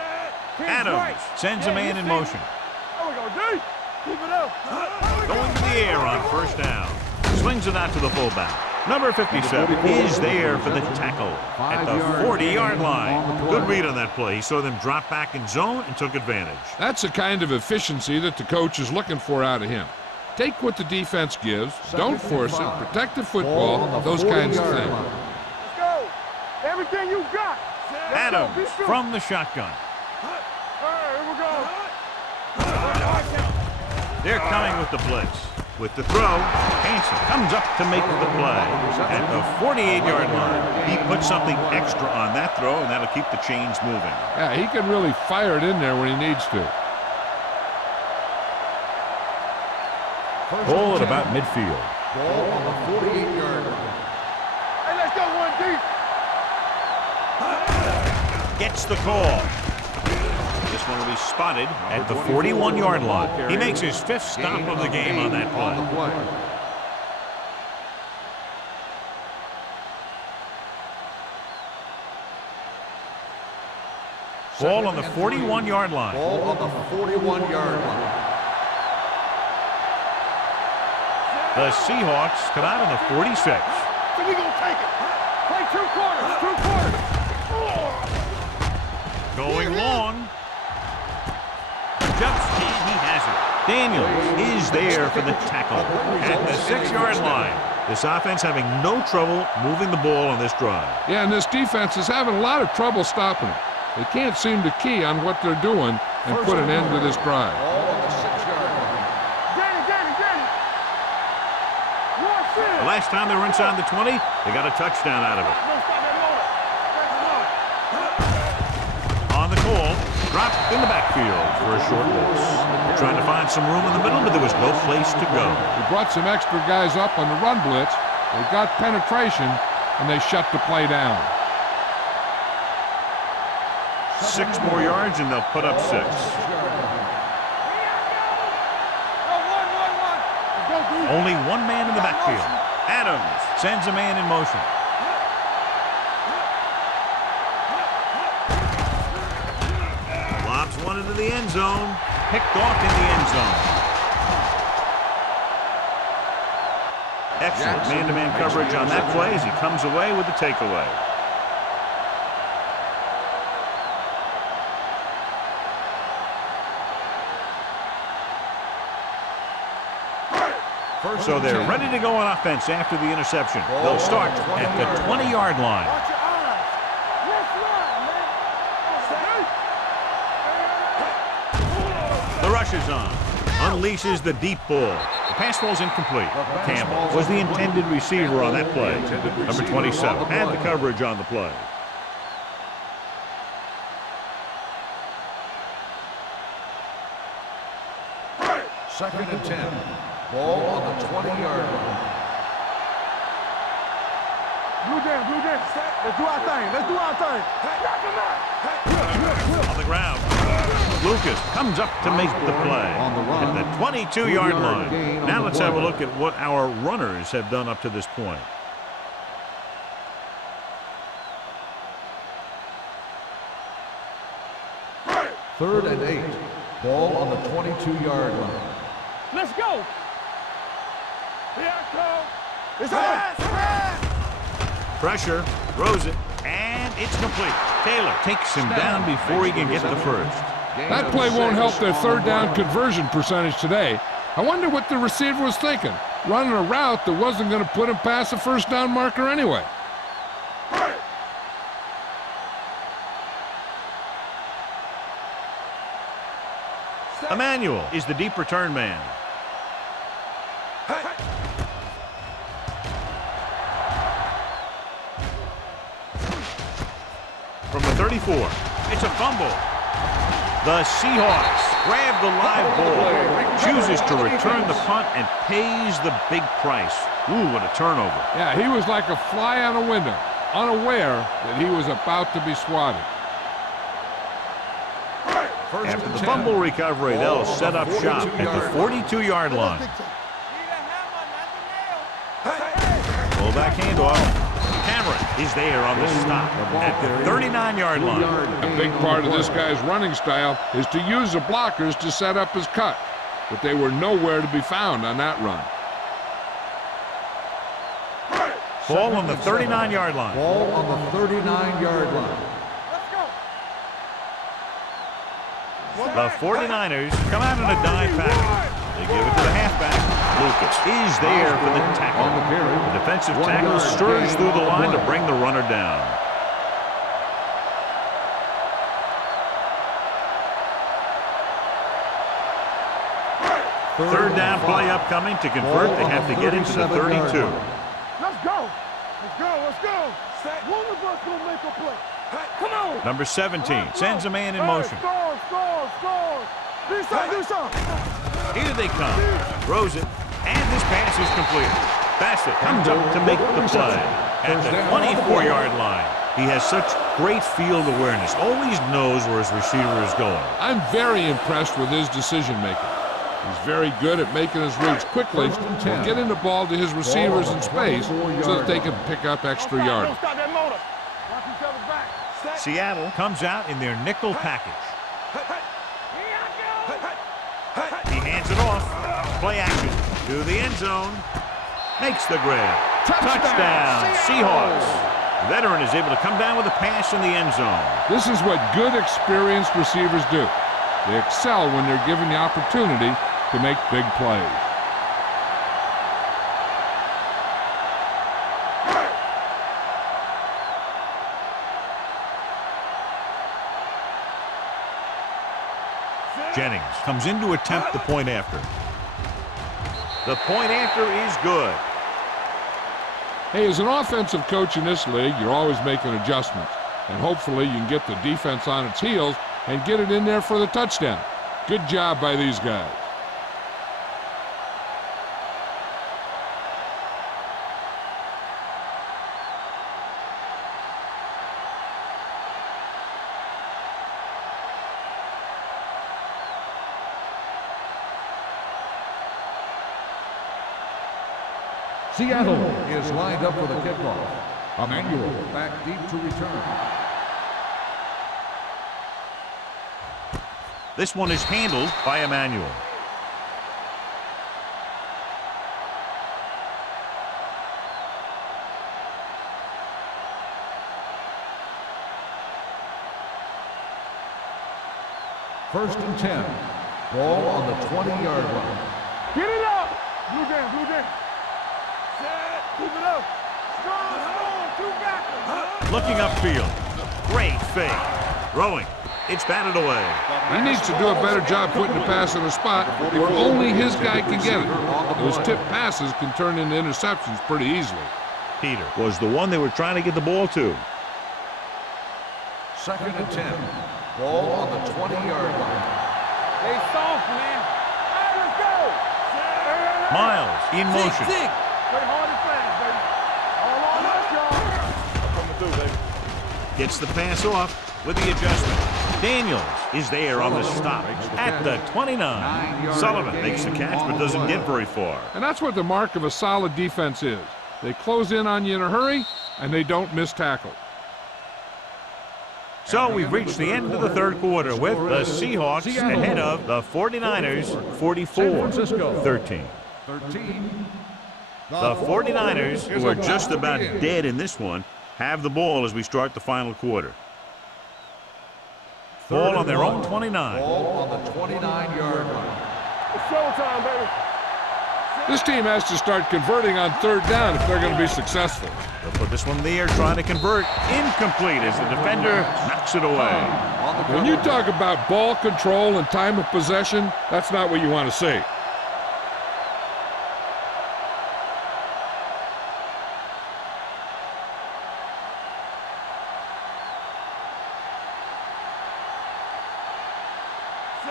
Adams sends a man in motion. There we go, D. Keep it up. Going to the air on first down. Swings it out to the fullback. Number 57 is there for the tackle at the 40-yard line. Good read on that play. He saw them drop back in zone and took advantage. That's the kind of efficiency that the coach is looking for out of him. Take what the defense gives, don't force it, protect the football, those kinds of things. Let's go. Everything you got. Adams from the shotgun. All right, here we go. They're coming with the blitz. With the throw, Hanson comes up to make the play. At the 48-yard line, he puts something extra on that throw, and that'll keep the chains moving. Yeah, he can really fire it in there when he needs to. Ball at about midfield. Ball on the 48-yard line. Hey, let's go one deep. Gets the call. This one will be spotted at the 41-yard line. He makes his 5th stop of the game on that play. Ball on the 41-yard line. Ball on the 41-yard line. The Seahawks come out on the 46. So we gonna take it. Play 2 quarters. 2 quarters. Going long. Jumps in, he has it. Daniels is there for the tackle at the 6-yard line. This offense having no trouble moving the ball on this drive. Yeah, and this defense is having a lot of trouble stopping it. They can't seem to key on what they're doing and put an end to this drive. Ball on the 6-yard line. Get it. Watch it. The last time they were inside the 20, they got a touchdown out of it. No, stop that motor. On the call, dropped in the backfield for a short loss. Trying to find some room in the middle, but there was no place to go. He brought some extra guys up on the run blitz. They got penetration, and they shut the play down. 6 more yards, and they'll put up 6. Only one man in the backfield. Adams sends a man in motion. Lobs one into the end zone. Picked off in the end zone. Excellent man-to-man coverage on that play as he comes away with the takeaway. So they're ready to go on offense after the interception. They'll start at the 20-yard line. Watch your eyes. Yes, man. The rush is on. Unleashes the deep ball. The pass falls incomplete. Campbell was the intended receiver on that play. Number 27 had the coverage on the play. Second and 10. Ball on the 20-yard line. Blue down. Let's do our thing. Knock him out. On the ground. Lucas comes up to make the play at the 22-yard line. Now let's have a look at what our runners have done up to this point. Third and 8. Ball on the 22-yard line. Let's go. Here I come. It's on. Pressure, throws it, and it's complete. Taylor takes him down before he can get the first. That play won't help their third down conversion percentage today. I wonder what the receiver was thinking, running a route that wasn't going to put him past the first down marker anyway. Emmanuel is the deep return man. From the 34, it's a fumble. The Seahawks grab the live ball, chooses to return the punt, and pays the big price. Ooh, what a turnover. Yeah, he was like a fly on a window, unaware that he was about to be swatted. After the fumble recovery, they'll set up shop at the 42-yard line. Fullback handoff. Cameron is there on the stop at the 39-yard line. A big part of this guy's running style is to use the blockers to set up his cut, but they were nowhere to be found on that run. Ball on the 39-yard line. Ball on the 39-yard line. The 49ers come out in a dime package. They give it to the halfback. Lucas is there for the tackle. The defensive tackle stirs through the line to bring the runner down. Third down play upcoming. To convert, they have to get into the 32. Let's go. Let's go. Let's go. One of us will make a play. Come on. Number 17 sends a man in motion. Score. Do something. Here they come. Throws it, and this pass is completed. Bassett comes up to make the play at the 24-yard line. He has such great field awareness. Always knows where his receiver is going. I'm very impressed with his decision-making. He's very good at making his reads quickly and getting the ball to his receivers in space so that they can pick up extra yards. Seattle comes out in their nickel package. He hands it off. Play action to the end zone. Makes the grab. Touchdown, Seahawks. The veteran is able to come down with a pass in the end zone. This is what good, experienced receivers do. They excel when they're given the opportunity to make big plays. Jennings comes in to attempt the point after. The point after is good. Hey, as an offensive coach in this league, you're always making adjustments. And hopefully you can get the defense on its heels and get it in there for the touchdown. Good job by these guys. Seattle is lined up for the kickoff. Emmanuel back deep to return. This one is handled by Emmanuel. First and 10. Ball on the 20-yard line. Get it up. Blue down. Keep it up. Strong. Two backers. Looking upfield. Great fake. Throwing. It's batted away. He needs to do a better job putting the pass in a spot where only his guy can get it. Those tip passes can turn into interceptions pretty easily. Peter was the one they were trying to get the ball to. Second and 10. Ball on the 20-yard line. They soft, man. Hey, let's go. Miles in motion. Play hard and fast, baby. All on us, y'all. Coming through, baby. Gets the pass off with the adjustment. Daniels is there on the stop at the 29. Sullivan makes the catch but doesn't get very far. And that's what the mark of a solid defense is. They close in on you in a hurry, and they don't miss tackle. So we've reached the end of the third quarter with the Seahawks ahead of the 49ers 44-13. The 49ers, who are just about dead in this one, have the ball as we start the final quarter. Ball on their own 29. Ball on the 29-yard line. It's showtime, baby. This team has to start converting on third down if they're going to be successful. They'll put this one in the air, trying to convert. Incomplete as the defender knocks it away. When you talk about ball control and time of possession, that's not what you want to see.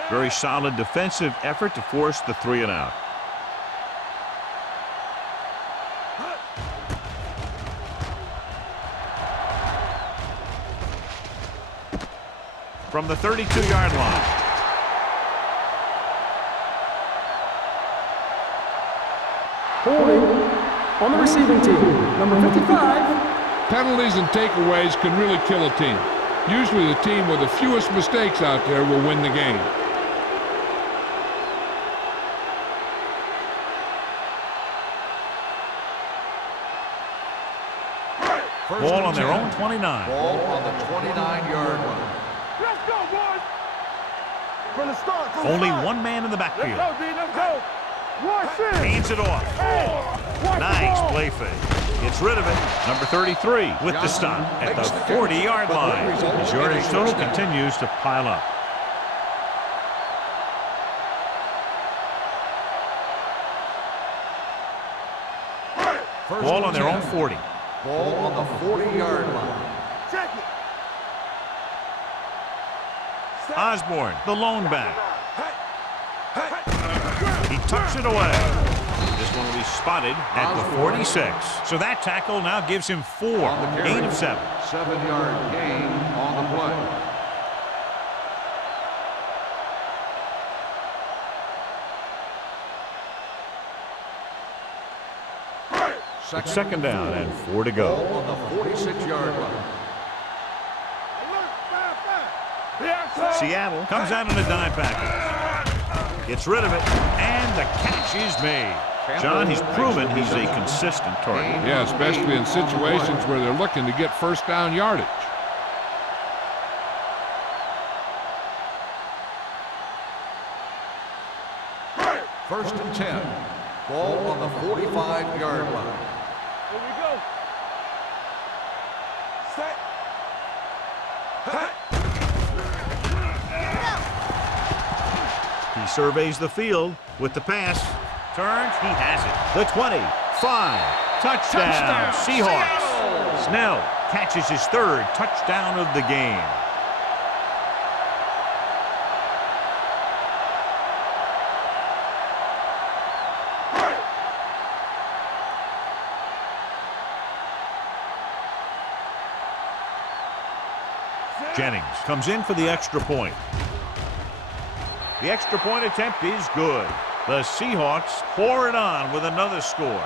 Very solid defensive effort to force the 3 and out. From the 32-yard line, Holding on the receiving team, number 55. Penalties and takeaways can really kill a team. Usually the team with the fewest mistakes out there will win the game. Ball on their own 29. Ball on the 29-yard line. Let's go, boys. From the start. Only one man in the Let's backfield. go, D. Let's go. Watch this. Hands it off. Watch Nice the ball. play fake. Gets rid of it. Number 33 with the stop at the 40-yard line. His yardage total continues to pile up. Ball on their own 40. Ball on the 40-yard line. Check it. Osborne, the lone back. He tucks it away. This one will be spotted at the 46. So that tackle now gives him 4. Gain of 7. 7-yard gain on the play. It's second down and 4 to go. Ball on the 46-yard line. Seattle comes out in a dime package. Gets rid of it, and the catch is made. John, he's proven he's a consistent target. Yeah, especially in situations where they're looking to get first down yardage. First and 10. Ball on the 45-yard line. Here we go. Set. He surveys the field with the pass. Turns, he has it. The 20, 5, touchdown, Seahawks. Snell catches his 3rd touchdown of the game. Jennings comes in for the extra point. The extra point attempt is good. The Seahawks pour it on with another score.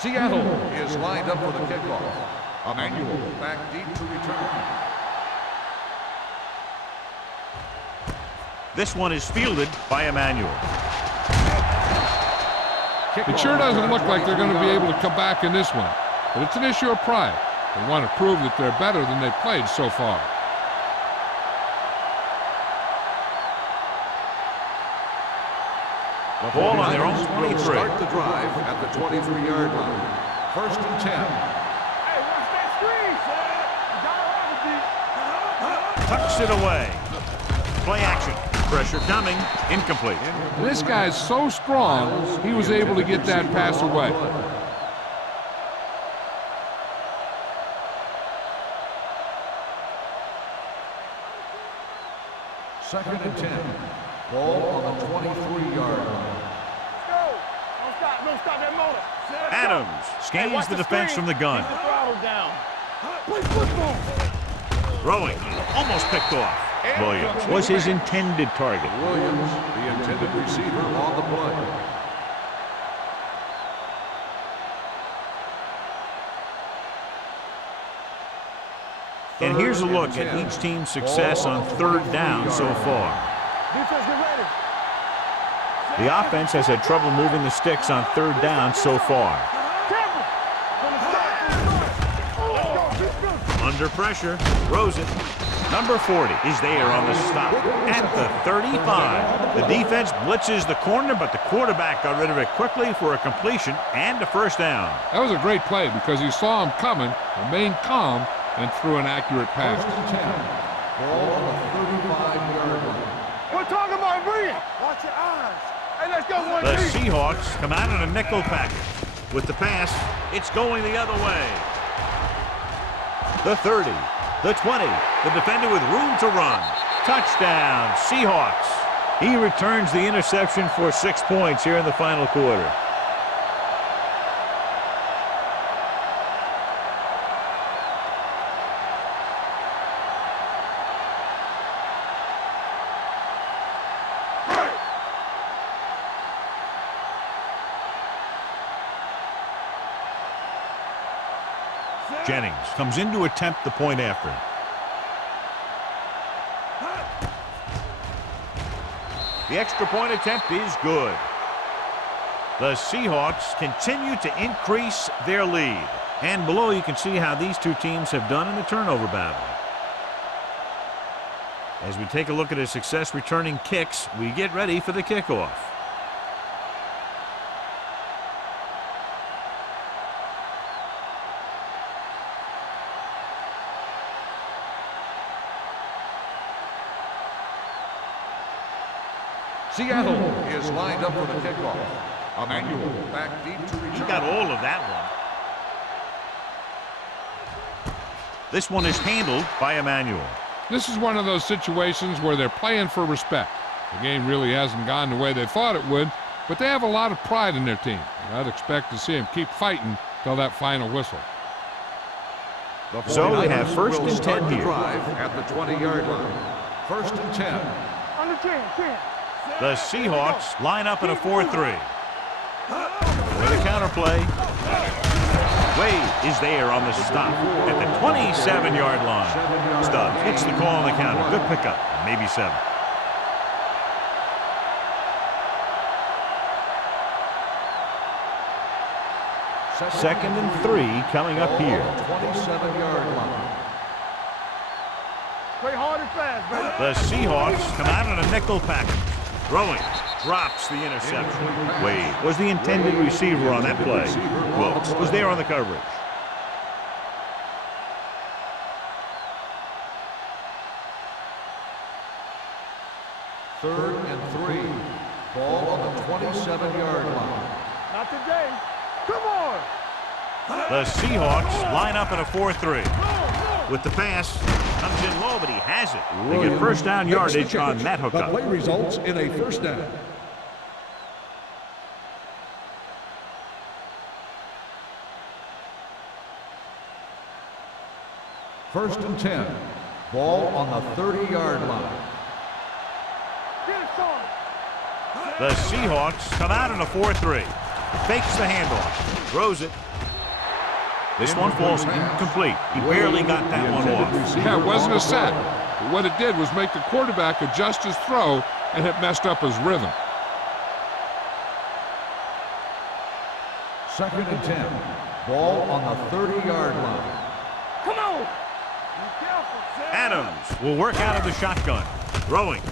Seattle is lined up for the kickoff. Emmanuel back deep to return. This one is fielded by Emmanuel. It sure doesn't look like they're going to be able to come back in this one, but it's an issue of pride. They want to prove that they're better than they've played so far. The ball on their own 23. Start the drive at the 23-yard line. First and 10. Hey, watch that screen, son. You got Tucks it away. Play action. Pressure coming. Incomplete. This guy's so strong, he was able to get that pass away. Second and 10. Ball on the 23-yard line. Go. Don't stop that motor. Adams scans the defense from the gun. Keep the throttle down. Play football. Throwing. Almost picked off. Williams was his intended target. Williams, the intended receiver on the play. And here's a look at each team's success on 3rd down so far. Defense, get ready. The offense has had trouble moving the sticks on 3rd down so far. Careful. From the start. Let's go. Under pressure, throws it. Number 40 is there on the stop at the 35. The defense blitzes the corner, but the quarterback got rid of it quickly for a completion and a first down. That was a great play because he saw him coming, remained calm, and threw an accurate pass. First and 10. Ball on the 35-yard line. We're talking about bringing. Watch your eyes. Hey, let's go one The deep. Seahawks come out in a nickel package. With the pass, it's going the other way. The 30. The 20. The defender with room to run. Touchdown, Seahawks. He returns the interception for 6 points here in the final quarter. Jennings comes in to attempt the point after. The extra point attempt is good. The Seahawks continue to increase their lead. And below you can see how these two teams have done in the turnover battle. As we take a look at his success returning kicks, we get ready for the kickoff. Seattle is lined up for the kickoff. Emmanuel back deep to return. He got all of that one. This one is handled by Emmanuel. This is one of those situations where they're playing for respect. The game really hasn't gone the way they thought it would, but they have a lot of pride in their team. And I'd expect to see them keep fighting till that final whistle. So they have first and 10 here. Drive at the 20-yard line. First and 10. Under 10. The Seahawks line up in a 4-3. With a counterplay. Wade is there on the stop at the 27-yard line. Stubbs gets the call on the counter. Good pickup. Maybe 7. Second and 3 coming up here. 27-yard line. Play hard and fast, baby. The Seahawks come out in a nickel package. Throwing. Drops the interception. Wade was the intended receiver on that play. Wilkes was there on the coverage. Third and 3. Ball on the 27-yard line. Not today. Come on. The Seahawks line up in a 4-3. With the pass, comes in low, but he has it. They get first down yardage on that hookup. The play results in a first down. First and 10. Ball on the 30-yard line. Get it, son. The Seahawks come out in a 4-3. Fakes the handoff. Throws it. This one falls incomplete. He barely got that one off. Yeah, it wasn't a sack. But what it did was make the quarterback adjust his throw, and it messed up his rhythm. Second and 10. Ball on the 30-yard line. Come on. Be careful, Sam. Adams will work out of the shotgun. Throwing.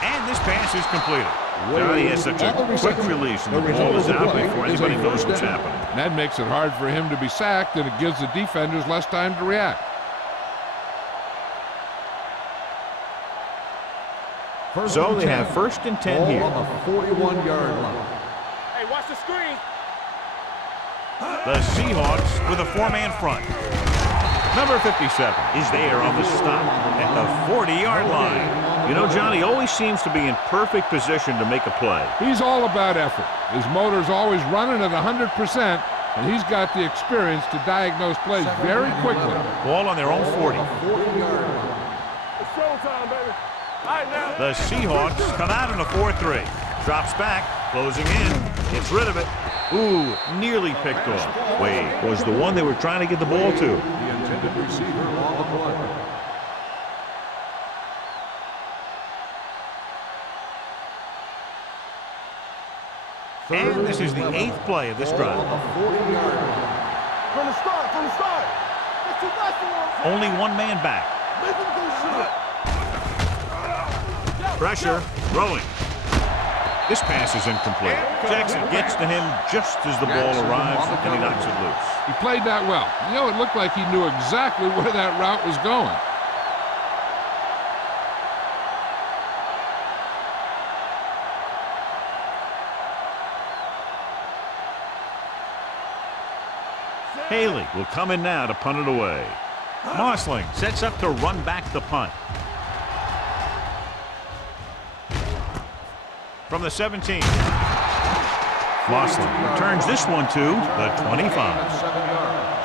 And this pass is completed. Johnny has such a quick release, and the ball is out before anybody knows what's happening. And that makes it hard for him to be sacked, and it gives the defenders less time to react. So they have first and 10 here. On the 41-yard line. Hey, watch the screen. The Seahawks with a 4-man front. Number 57 is there on the stop at the 40-yard line. You know, Johnny always seems to be in perfect position to make a play. He's all about effort. His motor's always running at 100%, and he's got the experience to diagnose plays very quickly. Ball on their own 40. 40-yard line. It's showtime, baby. All right, now. The Seahawks come out in a 4-3. Drops back, closing in, gets rid of it. Ooh, nearly picked off. Wade was the one they were trying to get the ball to. The intended receiver on the play. And this is the 8th play of this drive. On the 40-yard line. From the start. That's too fast for him. Only one man back. Make him go shoot. Pressure, throwing. This pass is incomplete. Jackson gets to him just as the ball arrives, and he knocks it loose. He played that well. You know, it looked like he knew exactly where that route was going. Haley will come in now to punt it away. Mossling sets up to run back the punt. From the 17. Mossling returns this one to the 25. 7 yards.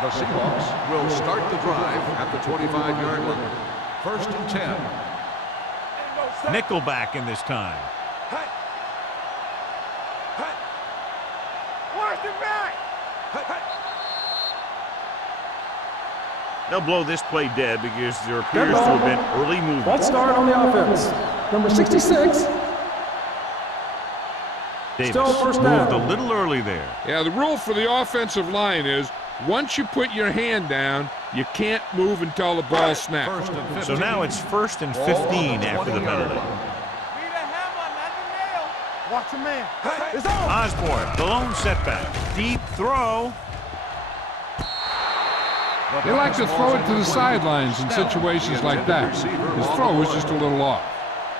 The Seahawks will start the drive at the 25-yard line. First and 10. Nickelback in this time. Watch it back. They'll blow this play dead because there appears to have been early movement. Let's start on the offense. Number 66. Davis Still first moved down. a little early there. Yeah, the rule for the offensive line is once you put your hand down, you can't move until the ball snaps. First and 15. So now it's 1st and 15 after the penalty. Need a hammer, not the nail. Watch a man. It's on. Osborne, the lone setback. Deep throw. They like to throw it to the sidelines in situations like that. His throw was just a little off.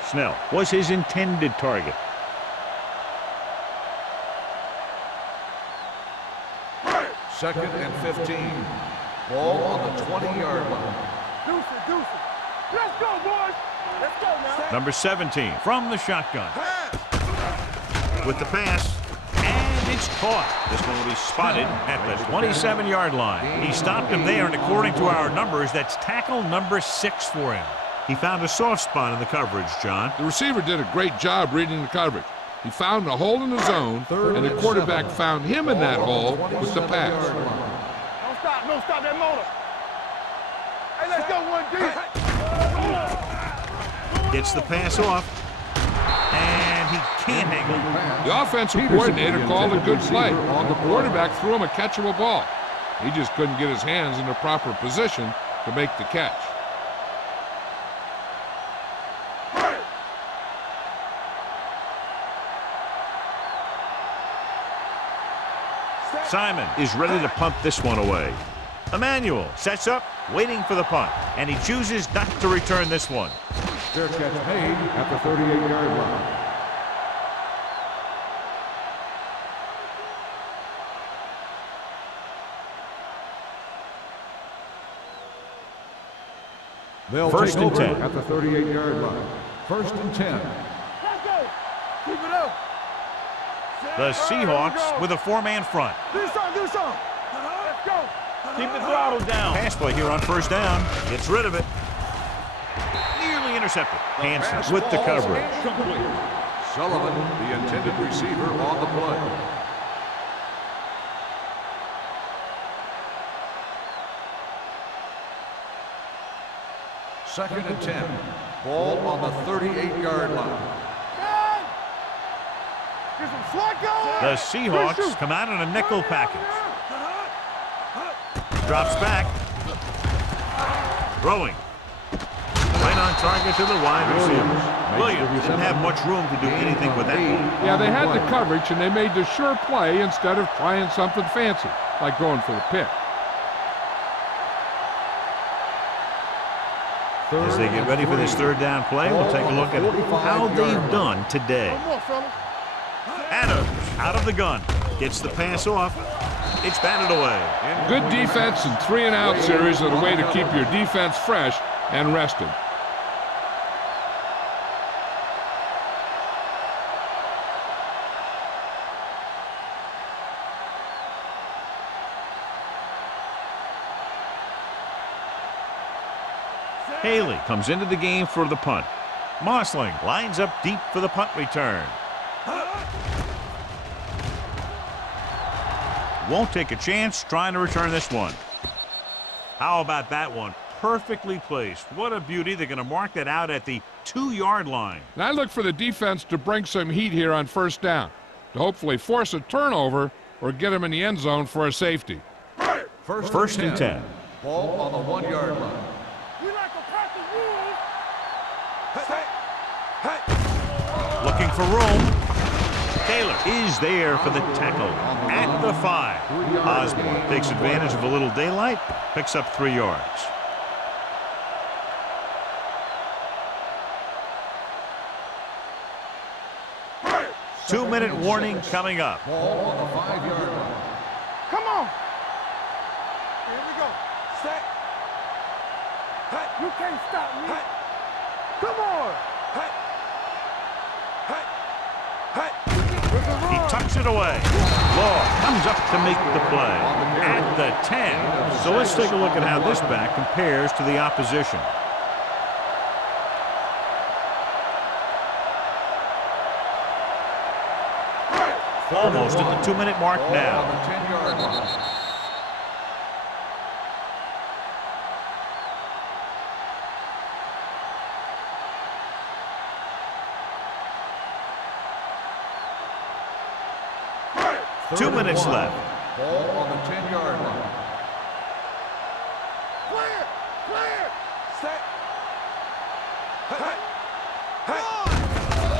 Snell was his intended target. Second and 15. Ball on the 20-yard line. Deuce it. Let's go, boys. Let's go now. Number 17 from the shotgun. With the pass. And it's caught. This one will be spotted at the 27-yard line. He stopped him there, and according to our numbers, that's tackle number 6 for him. He found a soft spot in the coverage, John. The receiver did a great job reading the coverage. He found a hole in the zone, and the quarterback found him in that hole with the pass. Don't stop that motor. Hey, let's go one deep. Gets the pass off. And he can't hang on. The offensive coordinator called a good play. The quarterback threw him a catchable ball. He just couldn't get his hands in the proper position to make the catch. Simon is ready to punt this one away. Emmanuel sets up, waiting for the punt, and he chooses not to return this one. Fair catch made at the 38-yard line. They'll First take and over 10. at the 38-yard line. First and 10. Let's go. Keep it up. The Seahawks with a 4-man front. Do something. Let's go. Keep the throttle down. Pass play here on first down. Gets rid of it. Nearly intercepted. Hansen with the coverage. Complete. Sullivan, the intended receiver, on the play. Second and 10. Ball on the 38-yard line. Get some slot going. The Seahawks come out in a nickel package. Drops back. Throwing. Right on target to the wide receiver. Williams didn't have much room to do anything with that one. Yeah, they had the coverage, and they made the sure play instead of trying something fancy, like going for the pick. As they get ready for this third down play, we'll take a look at how they've done today. One more, fella. Adams out of the gun. Gets the pass off. It's batted away. Good defense and 3-and-out series are the way to keep your defense fresh and rested. Haley comes into the game for the punt. Mossling lines up deep for the punt return. Won't take a chance trying to return this one. How about that one? Perfectly placed. What a beauty. They're going to mark that out at the 2-yard line. And I look for the defense to bring some heat here on first down, to hopefully force a turnover or get them in the end zone for a safety. First and 10. Ball on the 1-yard line. You like to pass the rules. Looking for room. Taylor is there for the tackle at the 5. Osborne takes advantage of a little daylight, picks up 3 yards. 2-minute warning coming up. Ball on the 5-yard line. Come on. Here we go. Set. You can't stop me. Come on. He tucks it away. Law comes up to make the play at the 10. So let's take a look at how this back compares to the opposition. Almost at the 2-minute mark now. On the 10-yard line. Two minutes left. Ball on the 10-yard line. Clear. Clear. Set.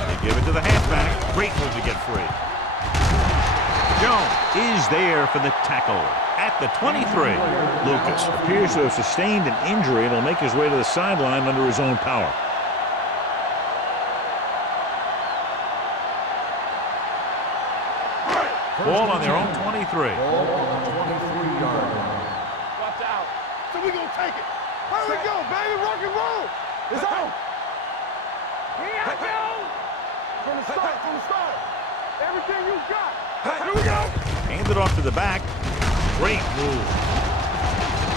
They give it to the halfback. Great move to get free. Jones is there for the tackle at the 23. Lucas appears to have sustained an injury and will make his way to the sideline under his own power. Ball on their own 23. Ball on the 23-yard line. Watch out. So we gonna take it. Here we go, baby. Rock and roll. It's on. Here I go. From the start. Everything you got. Here we go. Hand it off to the back. Great move.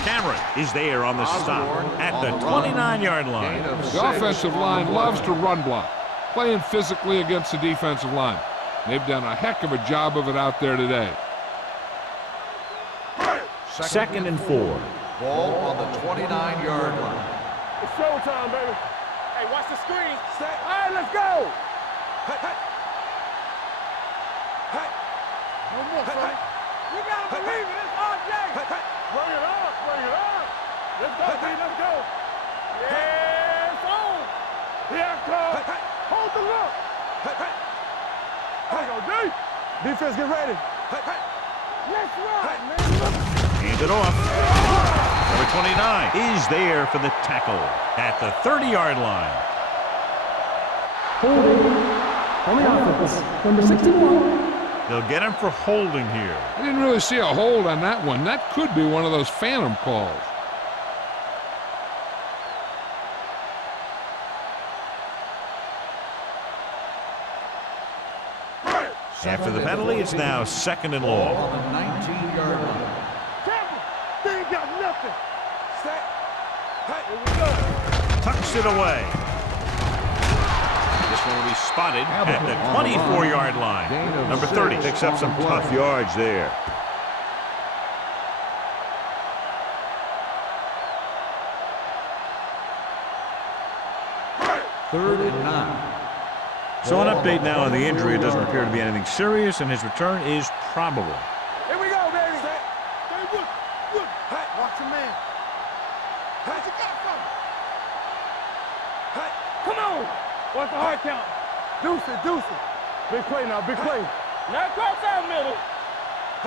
Cameron is there on the stop at the 29-yard line. The offensive line loves to run block, playing physically against the defensive line. They've done a heck of a job of it out there today. 2nd and 4. Ball on the 29-yard line. It's showtime, baby. Hey, watch the screen. Set. All right, let's go. No more, son. You gotta believe it. It's RJ. Bring it up. Bring it up. Let's go, B. Let's go. Yeah, it's on. Here it comes. Hold the look. There you go, D. Defense, get ready. Let's run, man. Hand it off. Number 29 is there for the tackle at the 30-yard line. Holding on the offense. Number 61. They'll get him for holding here. I didn't really see a hold on that one. That could be one of those phantom calls. After the penalty, it's now 2nd and long. On the 19-yard line. Campbell, they ain't got nothing. Set. Here we go. Tucks it away. This one will be spotted at the 24-yard line. Number 30 picks up some tough yards there. Third and 9. So an update now on the injury. It doesn't appear to be anything serious, and his return is probable. Here we go, baby. Stay with. Hey, watch your man. What you got from him? Hey, come on. What's the hard count? Deuce it. Big play now, big play. Now cross out middle.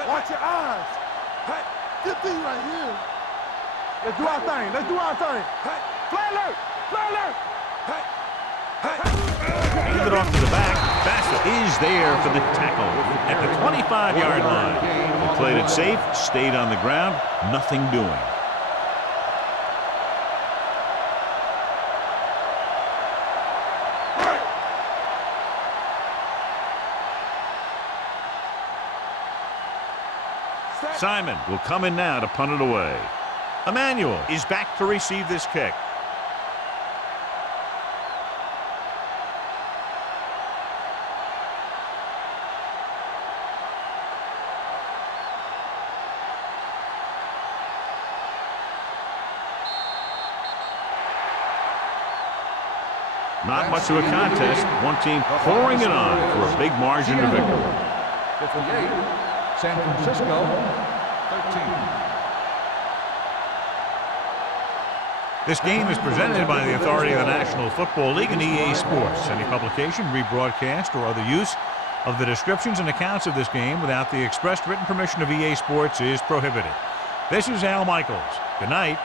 Watch your eyes. Hey, good thing right here. Let's do our thing. Hey, fly alert. Hey. Hand it off to the back. Bassett is there for the tackle at the 25-yard line. He played it safe, stayed on the ground, nothing doing. Simon will come in now to punt it away. Emmanuel is back to receive this kick. Not much of a contest. One team pouring it on for a big margin of victory. 58, San Francisco, 13. This game is presented by the authority of the National Football League and EA Sports. Any publication, rebroadcast, or other use of the descriptions and accounts of this game without the expressed written permission of EA Sports is prohibited. This is Al Michaels. Good night.